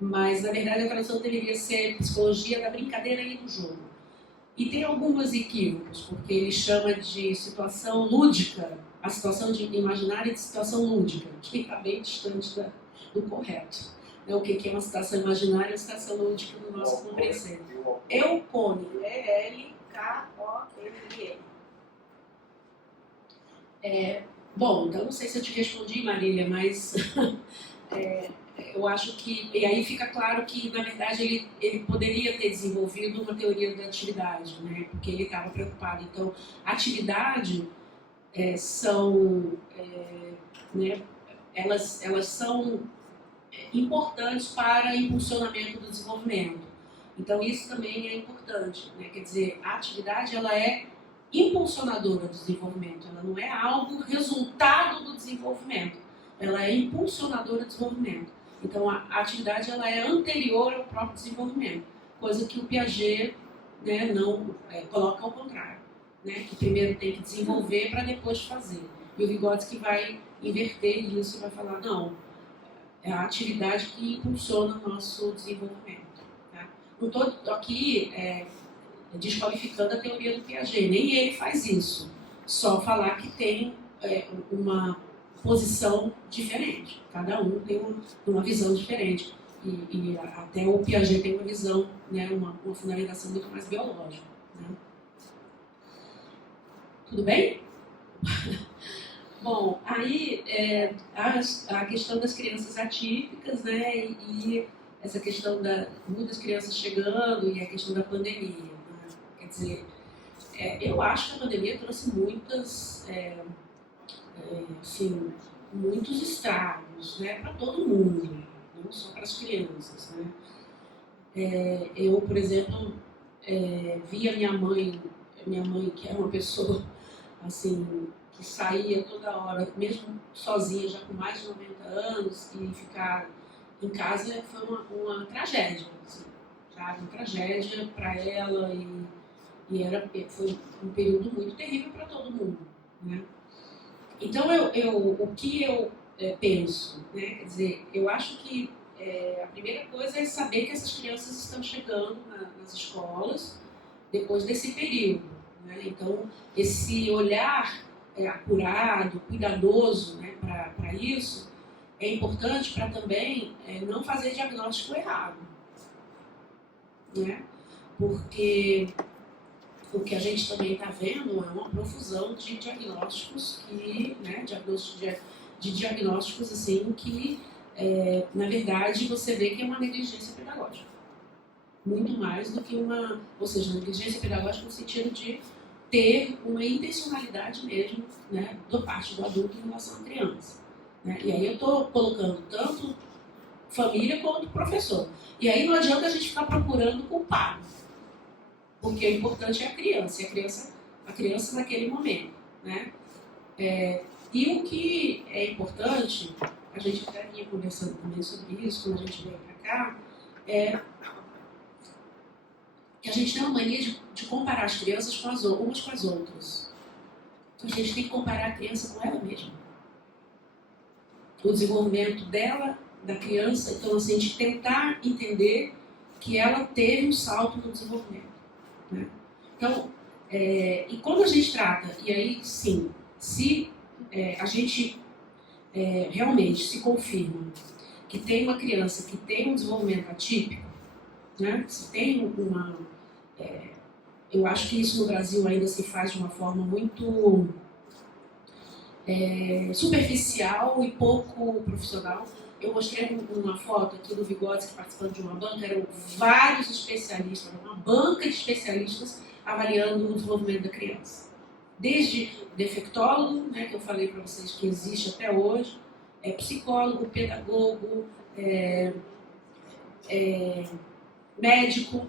mas na verdade a tradução deveria ser psicologia da brincadeira e do jogo. E tem alguns equívocos, porque ele chama de situação lúdica, a situação imaginária de situação lúdica, que está bem distante do correto. O que é uma situação imaginária e uma situação lúdica no nosso compreensão. Eukônio, L-K-O-N-I-E. Bom, então não sei se eu te respondi, Marília, mas eu acho que... E aí fica claro que, na verdade, ele poderia ter desenvolvido uma teoria da atividade, né? Porque ele estava preocupado. Então, atividade são... né? Elas são importantes para impulsionamento do desenvolvimento. Então, isso também é importante, né? Quer dizer, a atividade ela é impulsionadora do desenvolvimento, ela não é algo resultado do desenvolvimento, ela é impulsionadora do desenvolvimento. Então, a atividade ela é anterior ao próprio desenvolvimento, coisa que o Piaget, né, não coloca ao contrário, né? Que primeiro tem que desenvolver para depois fazer. E o Vygotsky vai inverter isso e vai falar, não, é a atividade que impulsiona o nosso desenvolvimento. Tá? Não estou aqui desqualificando a teoria do Piaget, nem ele faz isso. Só falar que tem uma posição diferente. Cada um tem uma visão diferente. E até o Piaget tem uma visão, né, uma fundamentação muito mais biológica. Né? Tudo bem? Bom, aí a questão das crianças atípicas, né, e essa questão da muitas crianças chegando e a questão da pandemia. Né? Quer dizer, eu acho que a pandemia trouxe assim, muitos estragos, né, para todo mundo, não só para as crianças. Né? Eu, por exemplo, vi a minha mãe, que era uma pessoa assim, que saía toda hora, mesmo sozinha, já com mais de 90 anos, e ficar em casa foi uma tragédia, assim, sabe? Uma tragédia para ela e foi um período muito terrível para todo mundo, né? Então, o que eu penso, né? Quer dizer, eu acho que a primeira coisa é saber que essas crianças estão chegando nas escolas depois desse período, né? Então, esse olhar apurado, cuidadoso, né, para isso, é importante para também não fazer diagnóstico errado. Né? Porque o que a gente também está vendo é uma profusão de diagnósticos de diagnósticos assim, que, na verdade, você vê que é uma negligência pedagógica. Muito mais do que ou seja, negligência pedagógica no sentido de ter uma intencionalidade mesmo, né, da parte do adulto em relação à criança. Né? E aí eu estou colocando tanto família quanto professor. E aí não adianta a gente ficar procurando culpado, porque o importante é a criança, a criança naquele momento. Né? E o que é importante, a gente até vinha conversando também sobre isso, quando a gente veio para cá, que a gente tem uma mania de comparar as crianças umas com as outras. Então, a gente tem que comparar a criança com ela mesma. O desenvolvimento dela, da criança, então assim, a gente tentar entender que ela teve um salto no desenvolvimento. Né? Então, e quando a gente trata, e aí sim, se a gente realmente se confirma que tem uma criança que tem um desenvolvimento atípico, né? Se tem eu acho que isso no Brasil ainda se faz de uma forma muito superficial e pouco profissional. Eu mostrei uma foto aqui do Vygotsky participando de uma banca, eram vários especialistas, uma banca de especialistas avaliando o desenvolvimento da criança. Desde defectólogo, né, que eu falei para vocês que existe até hoje, psicólogo, pedagogo, médico,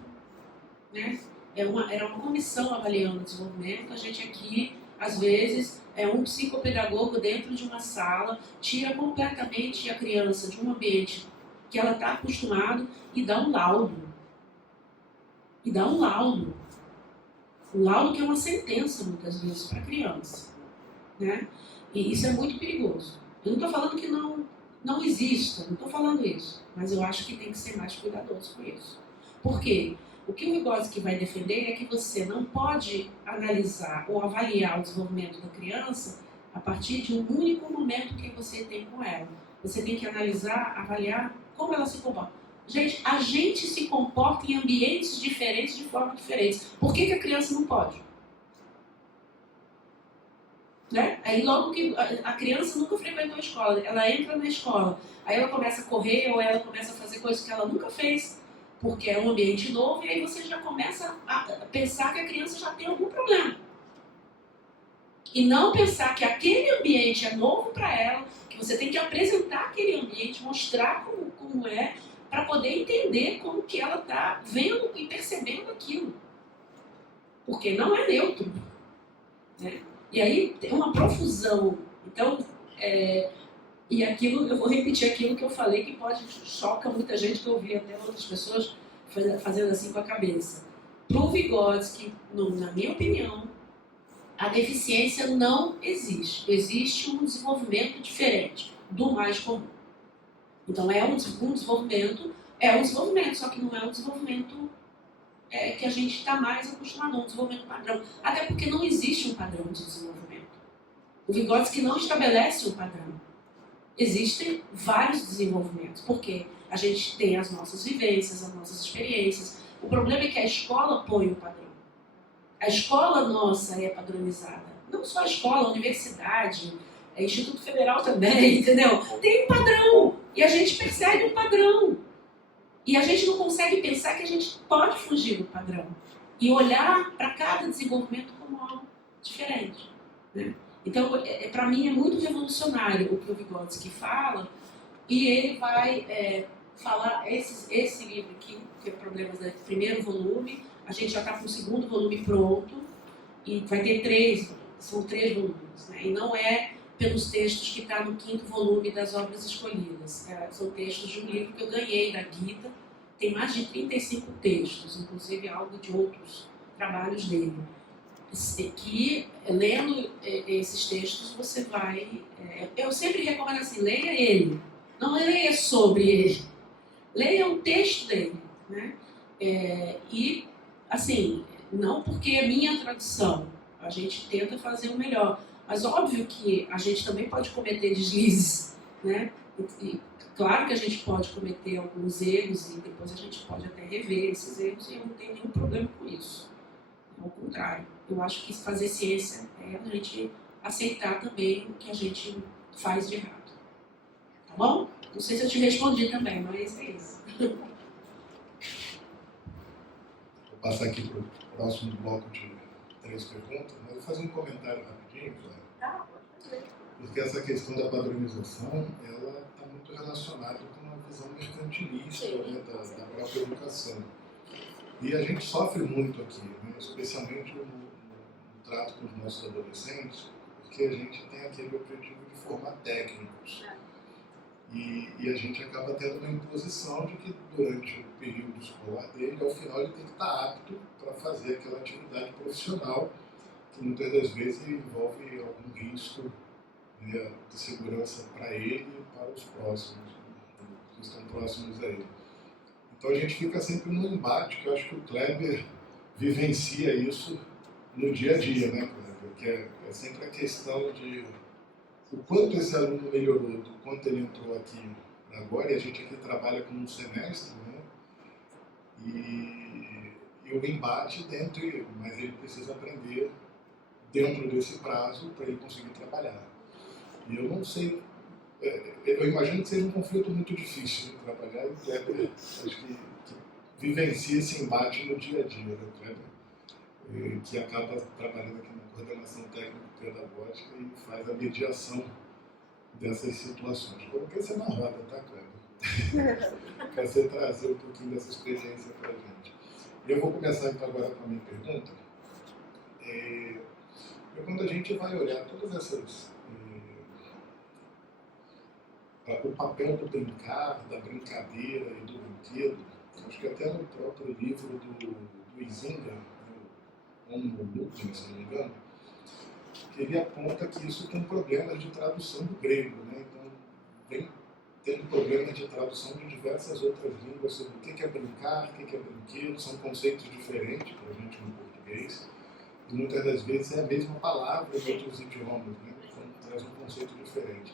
né? Era uma comissão avaliando o desenvolvimento. A gente aqui, às vezes, um psicopedagogo dentro de uma sala, tira completamente a criança de um ambiente que ela está acostumada e dá um laudo. Um laudo que é uma sentença, muitas vezes, para a criança, né? E isso é muito perigoso. Eu não estou falando que não exista, não estou falando isso, mas eu acho que tem que ser mais cuidadoso com isso. Por quê? O que o Vygotsky vai defender é que você não pode analisar ou avaliar o desenvolvimento da criança a partir de um único momento que você tem com ela. Você tem que analisar, avaliar como ela se comporta. Gente, a gente se comporta em ambientes diferentes, de forma diferente. Por que a criança não pode? Né? Aí logo que a criança nunca frequentou a escola, ela entra na escola, aí ela começa a correr ou ela começa a fazer coisas que ela nunca fez, porque é um ambiente novo, e aí você já começa a pensar que a criança já tem algum problema. E não pensar que aquele ambiente é novo para ela, que você tem que apresentar aquele ambiente, mostrar como é, para poder entender como que ela está vendo e percebendo aquilo. Porque não é neutro. Né? E aí tem uma profusão. Então, e aquilo, eu vou repetir aquilo que eu falei, que choca muita gente, que eu ouvi até outras pessoas fazendo assim com a cabeça. Para o Vygotsky, na minha opinião, a deficiência não existe. Existe um desenvolvimento diferente do mais comum. Então é um desenvolvimento, só que não é um desenvolvimento que a gente está mais acostumado, um desenvolvimento padrão. Até porque não existe um padrão de desenvolvimento. O Vygotsky não estabelece um padrão. Existem vários desenvolvimentos, porque a gente tem as nossas vivências, as nossas experiências. O problema é que a escola põe o padrão. A escola nossa é padronizada. Não só a escola, a universidade, Instituto Federal também, entendeu? Tem um padrão. E a gente persegue um padrão. E a gente não consegue pensar que a gente pode fugir do padrão. E olhar para cada desenvolvimento como algo diferente. Né? Então, para mim, é muito revolucionário o que o Vygotsky fala. E ele vai falar, esse livro aqui, que é Problemas do primeiro volume, a gente já está com o segundo volume pronto. E vai ter são 3 volumes. Né? E não é pelos textos que está no 5º volume das Obras Escolhidas. São textos de um livro que eu ganhei da Gita, tem mais de 35 textos, inclusive algo de outros trabalhos dele. Que, lendo esses textos, você vai... eu sempre recomendo assim, leia ele, não leia sobre ele, leia o texto dele. Né? E, assim, não porque é minha tradução, a gente tenta fazer o melhor. Mas óbvio que a gente também pode cometer deslizes, né? E claro que a gente pode cometer alguns erros e depois a gente pode até rever esses erros e eu não tenho nenhum problema com isso. Ao contrário, eu acho que fazer ciência é a gente aceitar também o que a gente faz de errado. Tá bom? Não sei se eu te respondi também, mas é isso. Vou passar aqui para o próximo bloco de 3 perguntas, mas vou fazer um comentário rapidinho, Clara. Tá, pode fazer. Porque essa questão da padronização, ela está muito relacionada com uma visão mercantilista, né, da própria educação. E a gente sofre muito aqui, né, especialmente no trato com os nossos adolescentes, porque a gente tem aquele objetivo de formar técnicos. E a gente acaba tendo uma imposição de que durante o período escolar dele, ao final ele tem que estar apto para fazer aquela atividade profissional, que muitas das vezes envolve algum risco, né, de segurança para ele e para os próximos, que estão próximos a ele. Então a gente fica sempre num embate, que eu acho que o Kleber vivencia isso no dia a dia, né, Kleber? Que é sempre a questão de o quanto esse aluno melhorou do quanto ele entrou aqui agora, e a gente aqui trabalha com um semestre, né? E o embate dentro, mas ele precisa aprender dentro desse prazo para ele conseguir trabalhar. E eu não sei, eu imagino que seja um conflito muito difícil de trabalhar, e o Kleber, acho que vivencia esse embate no dia a dia, né, Kleber? Que acaba trabalhando aqui na coordenação técnico-pedagógica e faz a mediação dessas situações. Coloquei você na roda, tá, Kleber? Para você trazer um pouquinho dessa experiência para a gente. Eu vou começar então agora com a minha pergunta. Quando a gente vai olhar todas essas... o papel do brincar, da brincadeira e do brinquedo, acho que até no próprio livro do Izinga, Homo Ludens, se não me engano, que ele aponta que isso tem problemas de tradução do grego, né? Então, tem problemas de tradução de diversas outras línguas sobre o que é brincar, o que é brinquedo, são conceitos diferentes para a gente no português, e muitas das vezes é a mesma palavra em outros idiomas, né? Então traz um conceito diferente.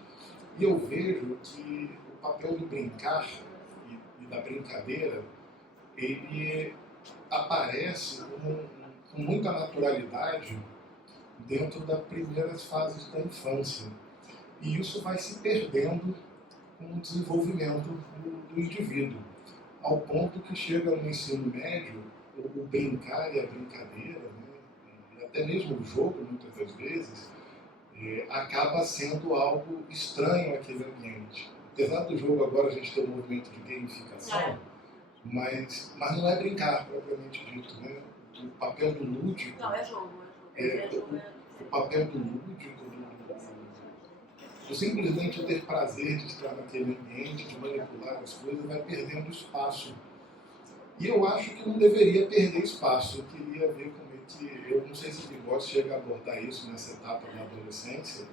E eu vejo que o papel do brincar e da brincadeira, ele aparece com muita naturalidade dentro das primeiras fases da infância. E isso vai se perdendo com o desenvolvimento do indivíduo, ao ponto que chega no ensino médio, o brincar e a brincadeira, né, e até mesmo o jogo, muitas das vezes, acaba sendo algo estranho àquele ambiente. Apesar do jogo agora a gente ter um movimento de gamificação, mas não é brincar propriamente dito, né? O papel do lúdico... Não, é jogo. O papel do lúdico, do simplesmente ter prazer de estar naquele ambiente, de manipular as coisas, vai perdendo espaço. E eu acho que não deveria perder espaço. Eu queria ver como é que... Eu não sei se o Vygotsky chega a abordar isso nessa etapa da adolescência.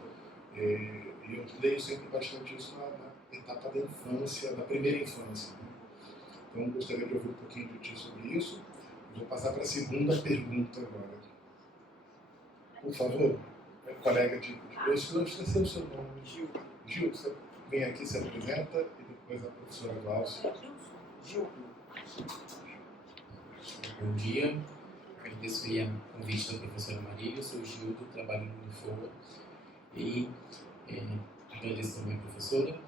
E eu leio sempre bastante isso na etapa da infância, da primeira infância, né? Então, eu gostaria de ouvir um pouquinho de ti sobre isso. Eu vou passar para a segunda pergunta agora. Por favor, colega de... Eu esqueci o seu nome. Gil, você vem aqui, se apresenta, e depois a professora Glaucia. Gil. Bom dia, agradeço o convite da professora Maria, eu sou o Gildo, trabalho no Unifoa e agradeço também a professora.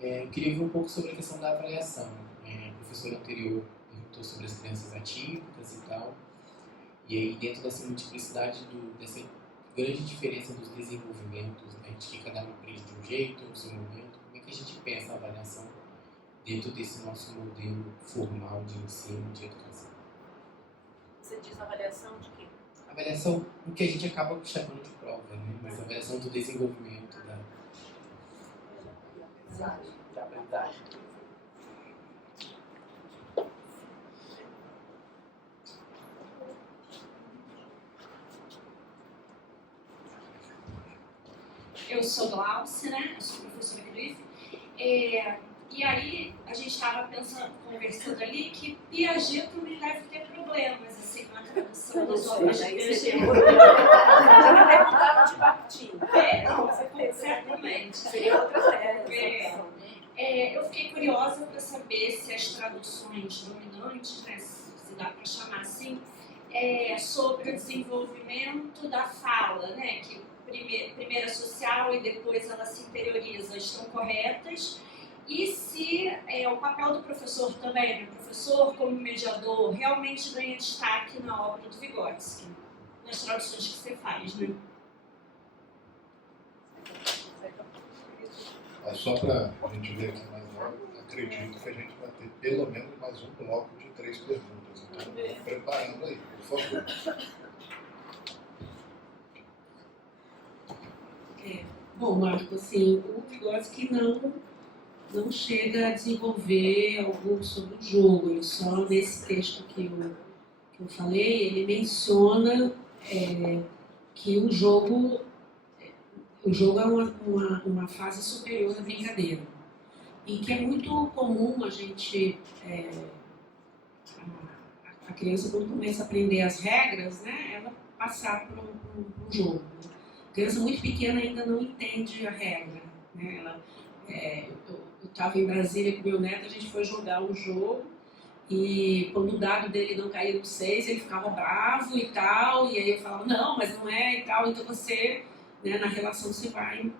Eu queria ver um pouco sobre a questão da avaliação. A professora anterior perguntou sobre as crianças atípicas e tal, e aí dentro dessa multiplicidade, dessa grande diferença dos desenvolvimentos, né, de que cada um aprende de um jeito, no seu momento, como é que a gente pensa a avaliação dentro desse nosso modelo formal de ensino, de educação? Você diz avaliação de quê? Avaliação, o que a gente acaba chamando de prova, né? Mas a avaliação do desenvolvimento Da aprendizagem. Eu sou Glaucia, né? Eu sou professora Cris. E aí, a gente estava conversando ali que Piaget também deve ter problemas, assim, na tradução das obras de Piaget. Perguntaram de Bakhtin. Com certeza. Certamente. Seria outra tese. Eu fiquei curiosa para saber se as traduções dominantes, né, se dá para chamar assim, sobre o desenvolvimento da fala, né, que primeiro é social e depois ela se interioriza, estão corretas, e se o papel do professor também, né, o professor como mediador, realmente ganha destaque na obra do Vygotsky, nas traduções que você faz, né? Só para a gente ver aqui mais logo, acredito que a gente vai ter pelo menos mais um bloco de 3 perguntas. Então, preparando aí, por favor. Bom, Marco, assim, o Vygotsky não chega a desenvolver algo sobre o jogo. Ele só, nesse texto que eu falei, ele menciona que o jogo é uma fase superior da brincadeira. E que é muito comum a gente... a criança, quando começa a aprender as regras, né, ela passar por um jogo. Né? criança muito pequena ainda não entende a regra, né? Eu estava em Brasília com meu neto, a gente foi jogar um jogo e quando o dado dele não caía no 6, ele ficava bravo e tal, e aí eu falava, não, mas não é e tal, então você, né, na relação você vai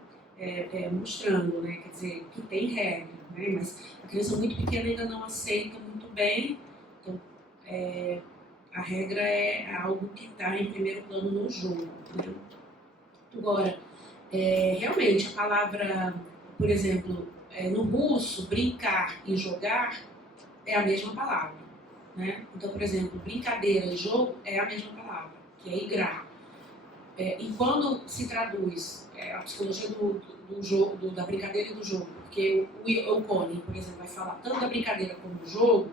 mostrando, né, quer dizer, que tem regra, né, mas a criança muito pequena ainda não aceita muito bem, então a regra é algo que está em primeiro plano no jogo, né. Agora, realmente a palavra, por exemplo, no russo, brincar e jogar é a mesma palavra, né? Então, por exemplo, brincadeira e jogo é a mesma palavra, que é igrar. E quando se traduz a psicologia do jogo, da brincadeira e do jogo, porque o Euconi, por exemplo, vai falar tanto da brincadeira como do jogo,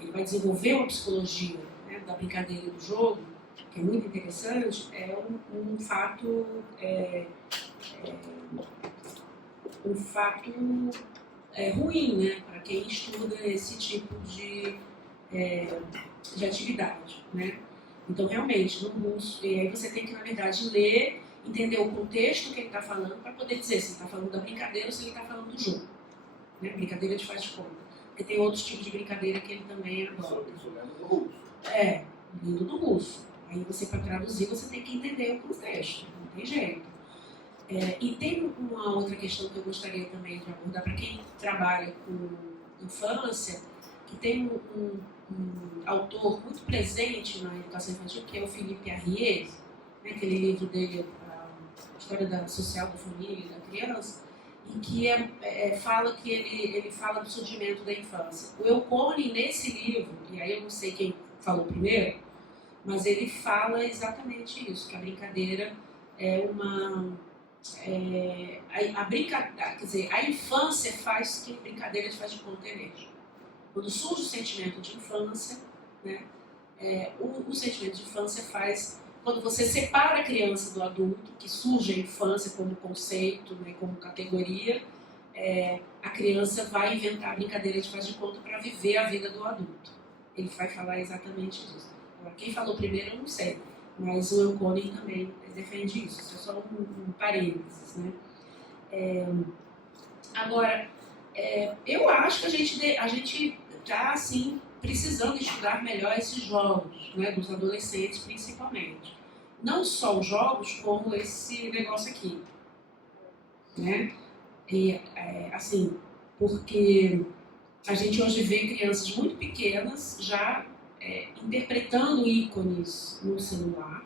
ele vai desenvolver uma psicologia, né, da brincadeira e do jogo, que é muito interessante, é um fato ruim, né, para quem estuda esse tipo de atividade, né? Então, realmente, no russo, e aí você tem que, na verdade, ler, entender o contexto que ele está falando, para poder dizer se ele está falando da brincadeira ou se ele está falando do jogo, né? Brincadeira de faz de conta. Porque tem outros tipos de brincadeira que ele também adota. Isso lembra do russo. Vindo do russo. Aí você, para traduzir, você tem que entender o contexto, não tem jeito. E tem uma outra questão que eu gostaria também de abordar para quem trabalha com infância, que tem um autor muito presente na educação infantil, que é o Philippe Arrier, né, aquele livro dele, a História Social da Família e da Criança, e que fala que ele fala do surgimento da infância. O Euconi, nesse livro, e aí eu não sei quem falou primeiro, mas ele fala exatamente isso, que a brincadeira é uma... quer dizer, a infância faz que a brincadeira faz de conta emerge. Quando surge o sentimento de infância, né, o sentimento de infância faz... Quando você separa a criança do adulto, que surge a infância como conceito, né, como categoria, a criança vai inventar a brincadeira de faz de conta para viver a vida do adulto. Ele vai falar exatamente disso. Agora, quem falou primeiro eu não sei, mas o Euconi também defende isso. Isso é só um parênteses, né? Agora, eu acho que a gente está, assim, precisando estudar melhor esses jogos, né, dos adolescentes principalmente. Não só os jogos, como esse negócio aqui, né? E, assim, porque a gente hoje vê crianças muito pequenas já interpretando ícones no celular,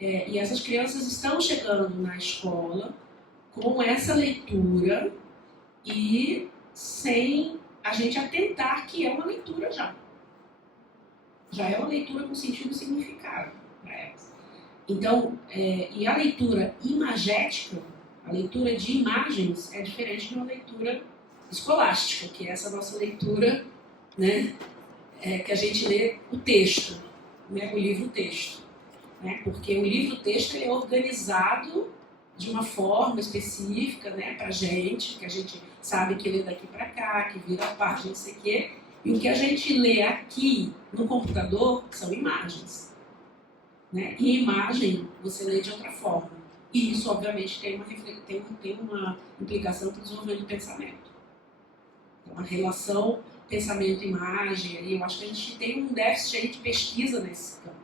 e essas crianças estão chegando na escola com essa leitura e sem a gente atentar que é uma leitura já. Já é uma leitura com sentido e significado para elas. Então, e a leitura imagética, a leitura de imagens, é diferente de uma leitura escolástica, que é essa nossa leitura, né, que a gente lê o texto, né, o livro-texto. Né, porque o livro-texto é organizado de uma forma específica, né, para a gente, que a gente sabe que lê daqui para cá, que vira a página, não sei o quê. E o que a gente lê aqui no computador são imagens. Né? E imagem você lê de outra forma. E isso, obviamente, tem uma implicação para o desenvolvimento do pensamento. Então, a relação pensamento-imagem, eu acho que a gente tem um déficit aí de pesquisa nesse campo.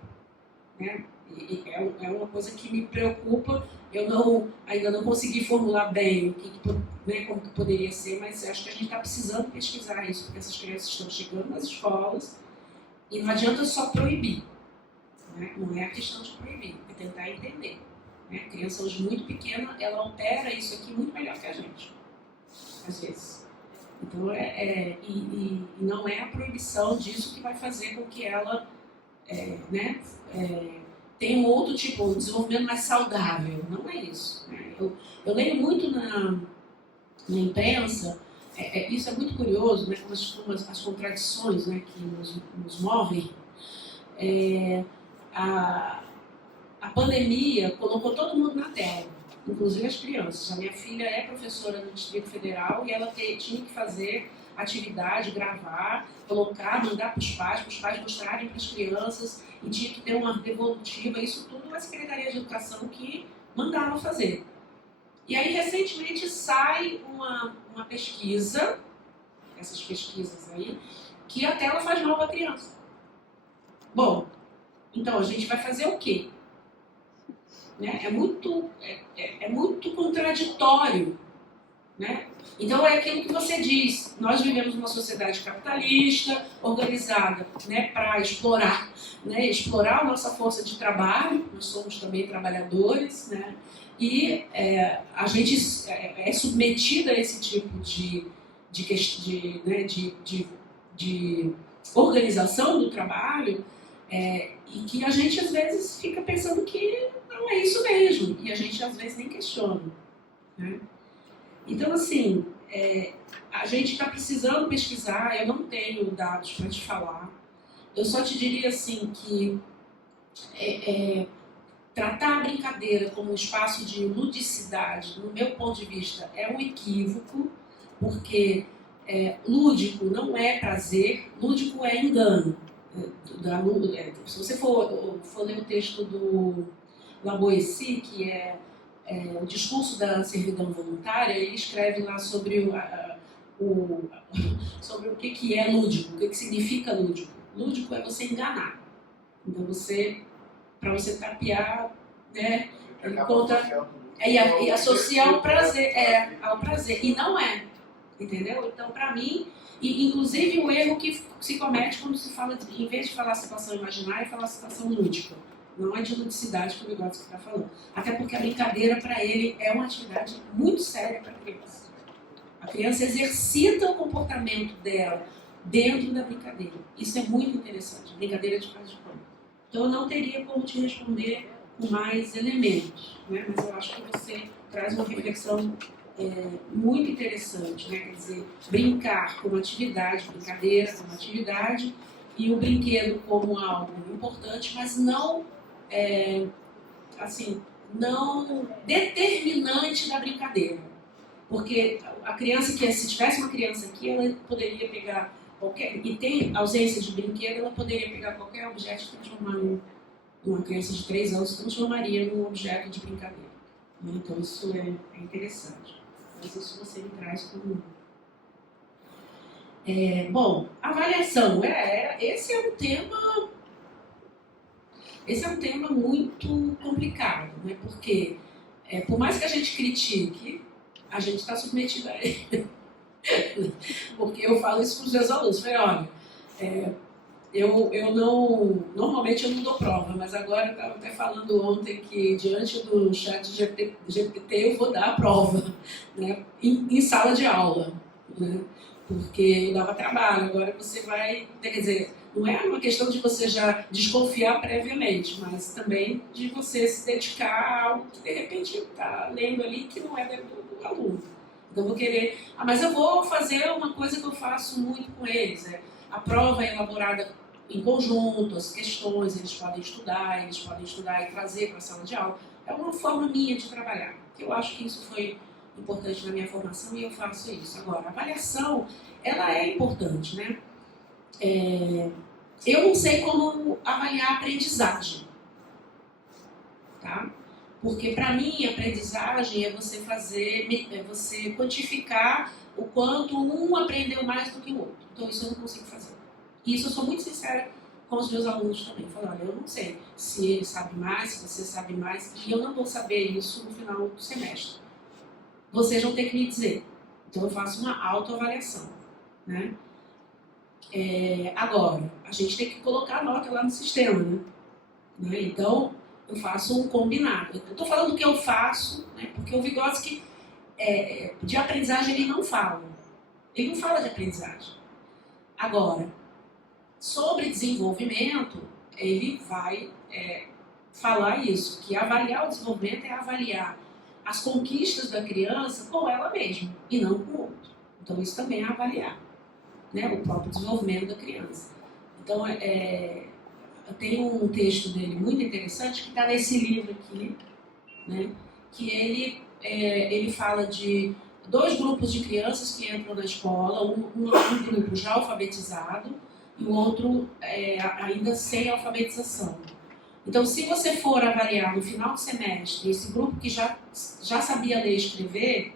Né? E é uma coisa que me preocupa. Eu ainda não consegui formular bem né, como que poderia ser, mas acho que a gente está precisando pesquisar isso, porque essas crianças estão chegando nas escolas e não adianta só proibir. Né? Não é a questão de proibir, é tentar entender. Né? A criança hoje muito pequena, ela opera isso aqui muito melhor que a gente, às vezes. Então, e não é a proibição disso que vai fazer com que ela né, tenha um outro tipo, um desenvolvimento mais saudável. Não é isso. Né? Eu leio muito na imprensa, isso é muito curioso, né, como as contradições, né, que nos movem. A pandemia colocou todo mundo na tela, inclusive as crianças. A minha filha é professora no Distrito Federal e ela tinha que fazer atividade, gravar, colocar, mandar para os pais mostrarem para as crianças, e tinha que ter uma devolutiva. Isso tudo a Secretaria de Educação que mandaram fazer. E aí, recentemente, sai uma pesquisa, essas pesquisas aí, que a tela faz mal para a criança. Bom, então a gente vai fazer o quê? Né? É muito contraditório. Né? Então é aquilo que você diz, nós vivemos numa sociedade capitalista, organizada, né, para explorar a nossa força de trabalho, nós somos também trabalhadores, né, e a gente é submetida a esse tipo de organização do trabalho, e que a gente às vezes fica pensando que não é isso mesmo, e a gente às vezes nem questiona. Né? Então, assim, a gente está precisando pesquisar, eu não tenho dados para te falar. Eu só te diria, assim, que tratar a brincadeira como um espaço de ludicidade, no meu ponto de vista, é um equívoco, porque lúdico não é prazer, lúdico é engano. Se você for ler o texto do Laboissy, que é o discurso da servidão voluntária, ele escreve lá sobre sobre o que é lúdico, o que significa lúdico. Lúdico é você enganar. Então para você tapear, né, ele conta e associar ao prazer, e não é, entendeu? Então, para mim, e inclusive o erro que se comete quando se fala, em vez de falar situação imaginária, falar situação lúdica. Não é de ludicidade que o Vygotsky está falando. Até porque a brincadeira, para ele, é uma atividade muito séria para a criança. A criança exercita o comportamento dela dentro da brincadeira. Isso é muito interessante. Brincadeira de fase de pano. Então, eu não teria como te responder com mais elementos. Né? Mas eu acho que você traz uma reflexão muito interessante. Né? Quer dizer, brincar como atividade, brincadeira como atividade, e o brinquedo como algo importante, mas não não determinante da brincadeira. Porque a criança, se tivesse uma criança aqui, ela poderia pegar e tem ausência de brinquedo, ela poderia pegar qualquer objeto e transformar uma criança de 3 anos, transformaria num objeto de brincadeira. Então isso é interessante. Mas isso você me traz como... Bom, avaliação. Esse é um tema muito complicado, né? Porque por mais que a gente critique, a gente está submetido a ele. Porque eu falo isso para os meus alunos, falei, olha, normalmente eu não dou prova, mas agora eu estava até falando ontem que diante do chat GPT eu vou dar a prova, né? Em sala de aula, né? Porque eu dava trabalho, agora você vai, quer dizer, não é uma questão de você já desconfiar previamente, mas também de você se dedicar a algo que de repente está lendo ali que não é do aluno. Então eu vou querer, mas eu vou fazer uma coisa que eu faço muito com eles, a prova é elaborada em conjunto, as questões eles podem estudar e trazer para a sala de aula. É uma forma minha de trabalhar, que eu acho que isso foi importante na minha formação e eu faço isso. Agora, a avaliação, ela é importante, né? Eu não sei como avaliar a aprendizagem, tá? Porque para mim a aprendizagem é você quantificar o quanto um aprendeu mais do que o outro. Então isso eu não consigo fazer. E isso eu sou muito sincera com os meus alunos também. Falo, olha, eu não sei se ele sabe mais, se você sabe mais, e eu não vou saber isso no final do semestre. Vocês vão ter que me dizer. Então eu faço uma autoavaliação, né? Agora, a gente tem que colocar a nota lá no sistema, né? Então, eu faço um combinado. Eu estou falando do que eu faço, né? Porque o Vygotsky, de aprendizagem, ele não fala. Ele não fala de aprendizagem. Agora, sobre desenvolvimento, ele vai falar isso, que avaliar o desenvolvimento é avaliar as conquistas da criança com ela mesma e não com o outro. Então, isso também é avaliar, né, o próprio desenvolvimento da criança. Então, eu tenho um texto dele muito interessante que está nesse livro aqui, né, que ele fala de 2 grupos de crianças que entram na escola, um grupo já alfabetizado e o outro ainda sem alfabetização. Então, se você for avaliar no final do semestre esse grupo que já sabia ler e escrever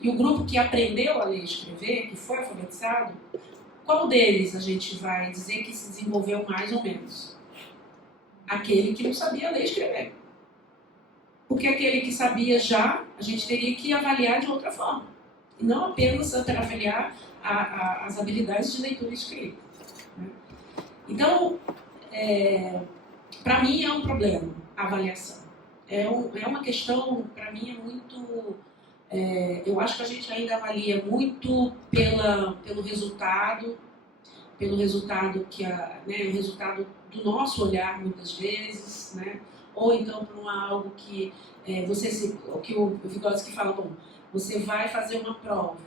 e o grupo que aprendeu a ler e escrever, que foi alfabetizado, qual deles a gente vai dizer que se desenvolveu mais ou menos? Aquele que não sabia ler e escrever. Porque aquele que sabia já, a gente teria que avaliar de outra forma. E não apenas avaliar as habilidades de leitura e escrita. Né? Então, para mim é um problema a avaliação. É uma questão, para mim, é muito... eu acho que a gente ainda avalia muito pelo resultado que o resultado do nosso olhar, muitas vezes, né? Ou então por algo que que o Vygotsky fala, bom, você vai fazer uma prova,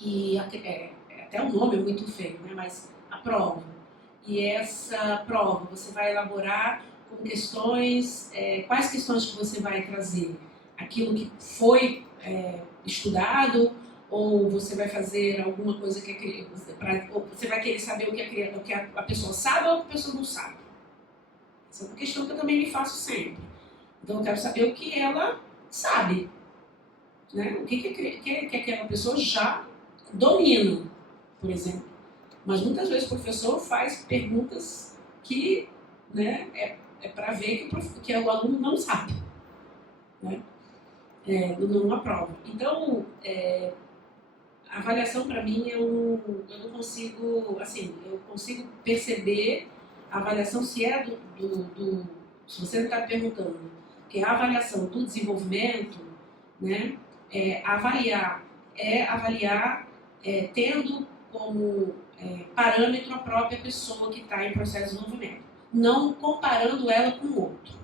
e até o nome é muito feio, né? Mas a prova, e essa prova você vai elaborar com questões, quais questões que você vai trazer? Aquilo que foi estudado, ou você vai fazer alguma coisa ou você vai querer saber o que a pessoa sabe ou o que a pessoa não sabe? Essa é uma questão que eu também me faço sempre. Então eu quero saber o que ela sabe, né? O que aquela pessoa já domina, por exemplo. Mas muitas vezes o professor faz perguntas que, né, é para ver que o aluno não sabe, né? Numa prova. Então, a avaliação para mim eu não consigo, assim, eu consigo perceber a avaliação se é se você está perguntando, que é a avaliação do desenvolvimento, né? Avaliar tendo como parâmetro a própria pessoa que está em processo de desenvolvimento, não comparando ela com o outro.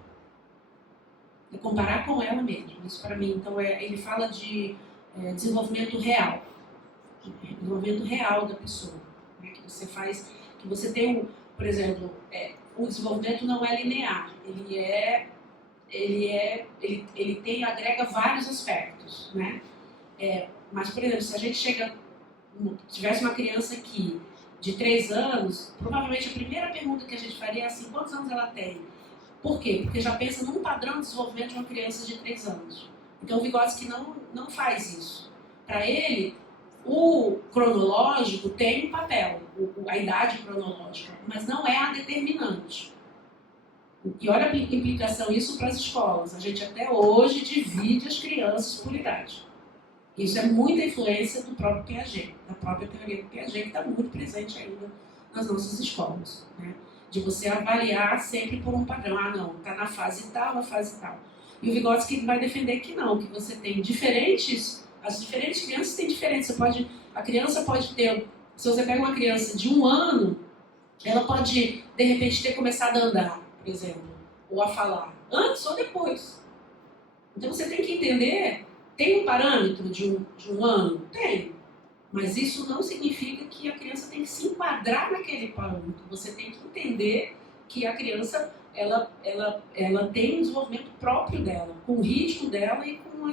Comparar com ela mesma. Isso para mim, então, ele fala de desenvolvimento real. Desenvolvimento real da pessoa. Né? Que você faz, que você tem, por exemplo, o desenvolvimento não é linear. Ele agrega vários aspectos. Né? Mas, por exemplo, se a gente tivesse uma criança aqui de 3 anos, provavelmente a primeira pergunta que a gente faria é assim, quantos anos ela tem? Por quê? Porque já pensa num padrão de desenvolvimento de uma criança de 3 anos. Então o Vygotsky não faz isso. Para ele, o cronológico tem um papel, a idade cronológica, mas não é a determinante. E olha a implicação isso para as escolas. A gente até hoje divide as crianças por idade. Isso é muita influência do próprio Piaget, da própria teoria do Piaget, que está muito presente ainda nas nossas escolas. Né? De você avaliar sempre por um padrão. Ah, não, está na fase tal, na fase tal. E o Vygotsky vai defender que não, que você tem as diferentes crianças têm diferentes. A criança pode ter, se você pega uma criança de 1 ano, ela pode, de repente, ter começado a andar, por exemplo, ou a falar, antes ou depois. Então você tem que entender, tem um parâmetro de um ano? Tem. Mas isso não significa que a criança tem que se enquadrar naquele parâmetro. Você tem que entender que a criança ela tem um desenvolvimento próprio dela, com o ritmo dela e com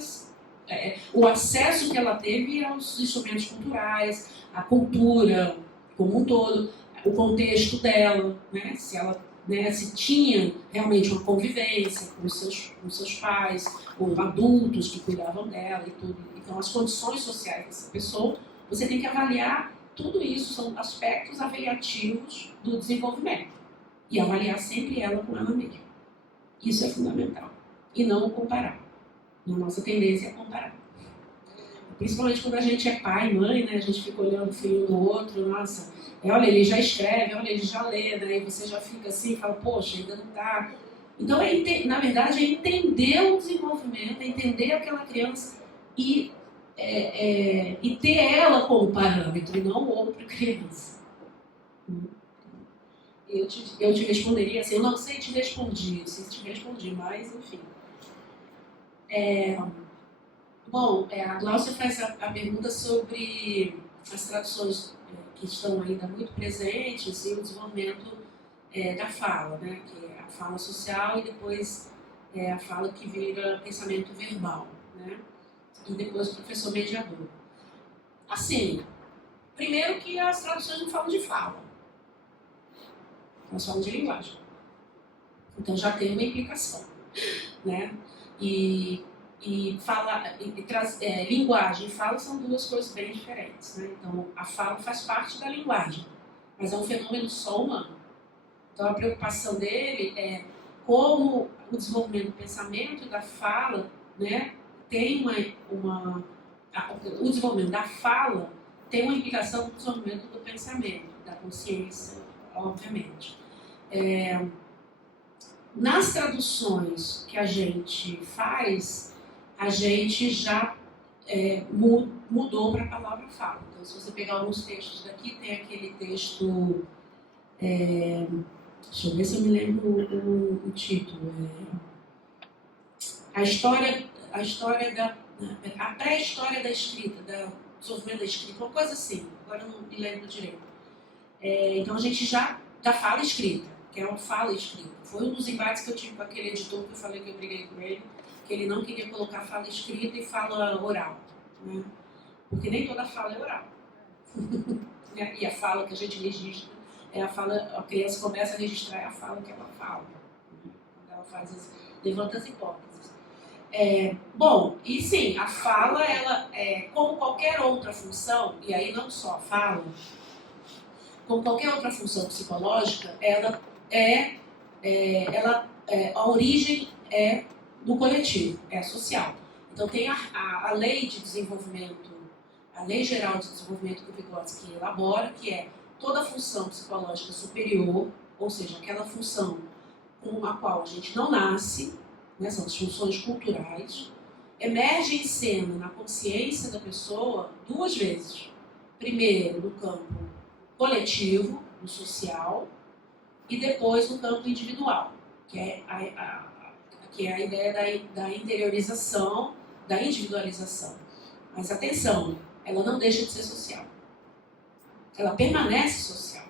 o acesso que ela teve aos instrumentos culturais, a cultura como um todo, o contexto dela, né? Se ela se tinha realmente uma convivência com seus pais, ou adultos que cuidavam dela e tudo. Então, as condições sociais dessa pessoa, você tem que avaliar tudo isso, são aspectos avaliativos do desenvolvimento. E avaliar sempre ela com ela mesma. Isso é fundamental. E não comparar. A nossa tendência é comparar. Principalmente quando a gente é pai, mãe, né? A gente fica olhando o filho do outro, nossa, olha, ele já escreve, olha, ele já lê, né? E você já fica assim e fala, poxa, ainda não está. Então, na verdade, é entender o desenvolvimento, é entender aquela criança e ter ela como parâmetro, e não outra criança. Eu te responderia assim, eu não sei te respondi, mas enfim. Bom, a Glaucia faz a pergunta sobre as traduções que estão ainda muito presentes e o desenvolvimento da fala, né? Que é a fala social e depois a fala que vira pensamento verbal, né? E depois o professor mediador. Assim, primeiro que as traduções não falam de fala, elas falam de linguagem. Então já tem uma implicação, né? Linguagem e fala são duas coisas bem diferentes, né? Então a fala faz parte da linguagem, mas é um fenômeno só humano. Então a preocupação dele é como o desenvolvimento do pensamento e da fala, né, tem o desenvolvimento da fala tem uma implicação no desenvolvimento do pensamento, da consciência, obviamente. Nas traduções que a gente faz, a gente já mudou para a palavra fala. Então, se você pegar alguns textos daqui, tem aquele texto... deixa eu ver se eu me lembro o título. A pré-história da escrita, do desenvolvimento da escrita, uma coisa assim, agora eu não me lembro direito. Então a gente já fala escrita, que é uma fala escrita. Foi um dos embates que eu tive com aquele editor que eu falei que eu briguei com ele, que ele não queria colocar fala escrita e fala oral, né? Porque nem toda fala é oral. E a fala que a gente registra é a fala, a criança começa a registrar a fala que ela fala, né? Quando ela levanta as hipóteses. Bom, e sim, a fala, ela como qualquer outra função, e aí não só a fala, como qualquer outra função psicológica, a origem é do coletivo, é social. Então tem a lei de desenvolvimento, a lei geral de desenvolvimento que o Vygotsky elabora, que é toda função psicológica superior, ou seja, aquela função com a qual a gente não nasce, né, são as funções culturais, emerge em cena na consciência da pessoa duas vezes. Primeiro, no campo coletivo, no social, e depois no campo individual, que é a ideia da interiorização, da individualização. Mas atenção, ela não deixa de ser social. Ela permanece social,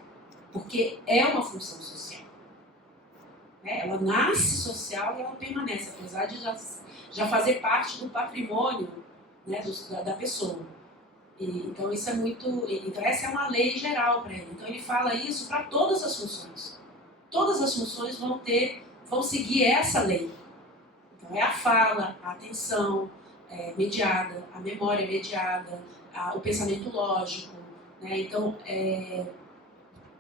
porque é uma função social. Ela nasce social e ela permanece, apesar de já fazer parte do patrimônio, né, da pessoa. Então isso é então essa é uma lei geral para ele. Então ele fala isso para todas as funções. Todas as funções vão seguir essa lei. Então é a fala, a atenção mediada, a memória mediada, o pensamento lógico, né? Então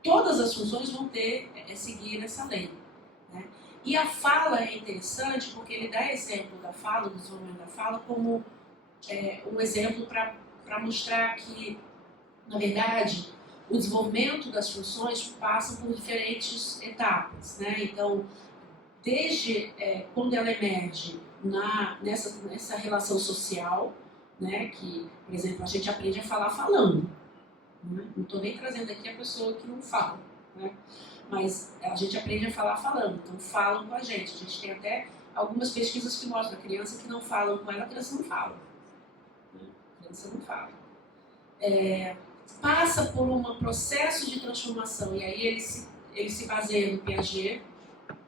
todas as funções vão seguir essa lei, né? E a fala é interessante porque ele dá exemplo da fala, do desenvolvimento da fala, como um exemplo para mostrar que, na verdade, o desenvolvimento das funções passa por diferentes etapas, né? Então, desde quando ela emerge nessa relação social, né? Que, por exemplo, a gente aprende a falar falando, né? Não estou nem trazendo aqui a pessoa que não fala, né? Mas a gente aprende a falar falando, então falam com a gente tem até algumas pesquisas que mostram a criança que não falam com ela, a criança não fala. A criança não fala. Passa por um processo de transformação, e aí ele se baseia no Piaget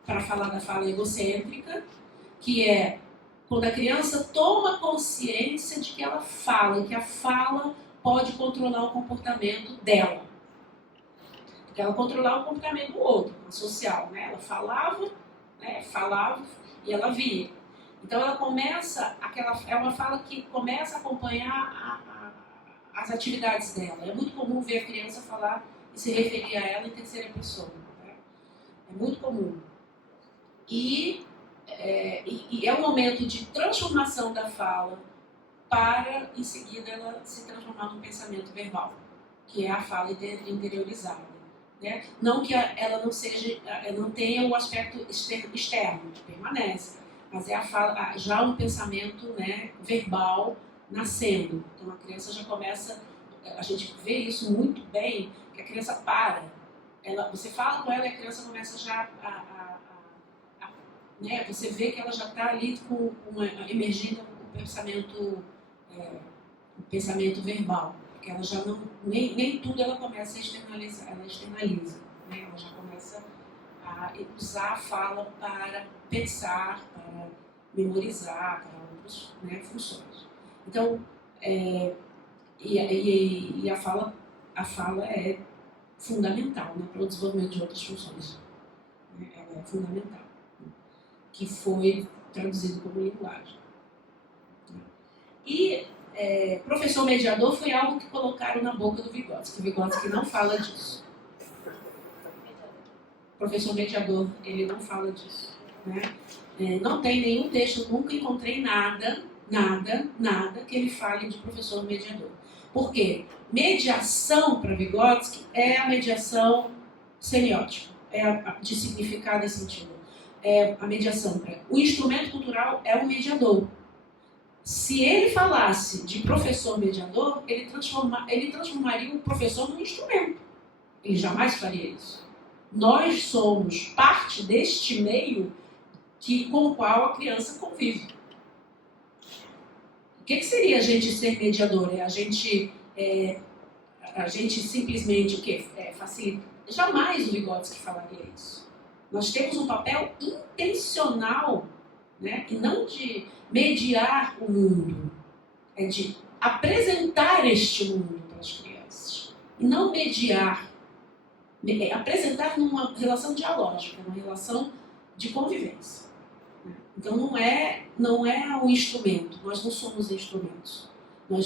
para falar da fala egocêntrica, que é quando a criança toma consciência de que ela fala, e que a fala pode controlar o comportamento dela. Porque ela controlar o comportamento do outro, o social, né? Ela falava e ela via. Então ela começa, é uma fala que começa a acompanhar as atividades dela. É muito comum ver a criança falar e se referir a ela em terceira pessoa, né? É muito comum. E é um momento de transformação da fala para, em seguida, ela se transformar num pensamento verbal, que é a fala interiorizada, né? Não que ela não tenha o aspecto externo, que permanece, mas é a fala, já um pensamento, né, verbal nascendo. Então a criança já começa, a gente vê isso muito bem, que a criança para, você fala com ela e a criança começa já né, você vê que ela já está ali emergindo o pensamento verbal, porque ela já não, nem tudo ela começa a externalizar, ela externaliza, né? Ela já começa a usar a fala para pensar, para memorizar, para outras, né, funções. Então, a fala é fundamental, né, para o desenvolvimento de outras funções, né? Ela é fundamental. que foi traduzido como linguagem. E professor mediador foi algo que colocaram na boca do Vygotsky. O Vygotsky não fala disso. Professor mediador, ele não fala disso. Né? Não tem nenhum texto, nunca encontrei nada que ele fale de professor mediador. Por quê? Mediação para Vygotsky é a mediação semiótica, de significado e sentido. É a mediação. O instrumento cultural é o mediador. Se ele falasse de professor mediador, ele transformaria o professor num instrumento. Ele jamais faria isso. Nós somos parte deste meio com o qual a criança convive. O que seria a gente ser mediador? A gente simplesmente o quê? Facilita. Jamais o Vygotsky falaria isso. Nós temos um papel intencional, né? E não de mediar o mundo, é de apresentar este mundo para as crianças. E não mediar. Apresentar numa relação dialógica, numa relação de convivência. Então não é um instrumento, nós não somos instrumentos. Nós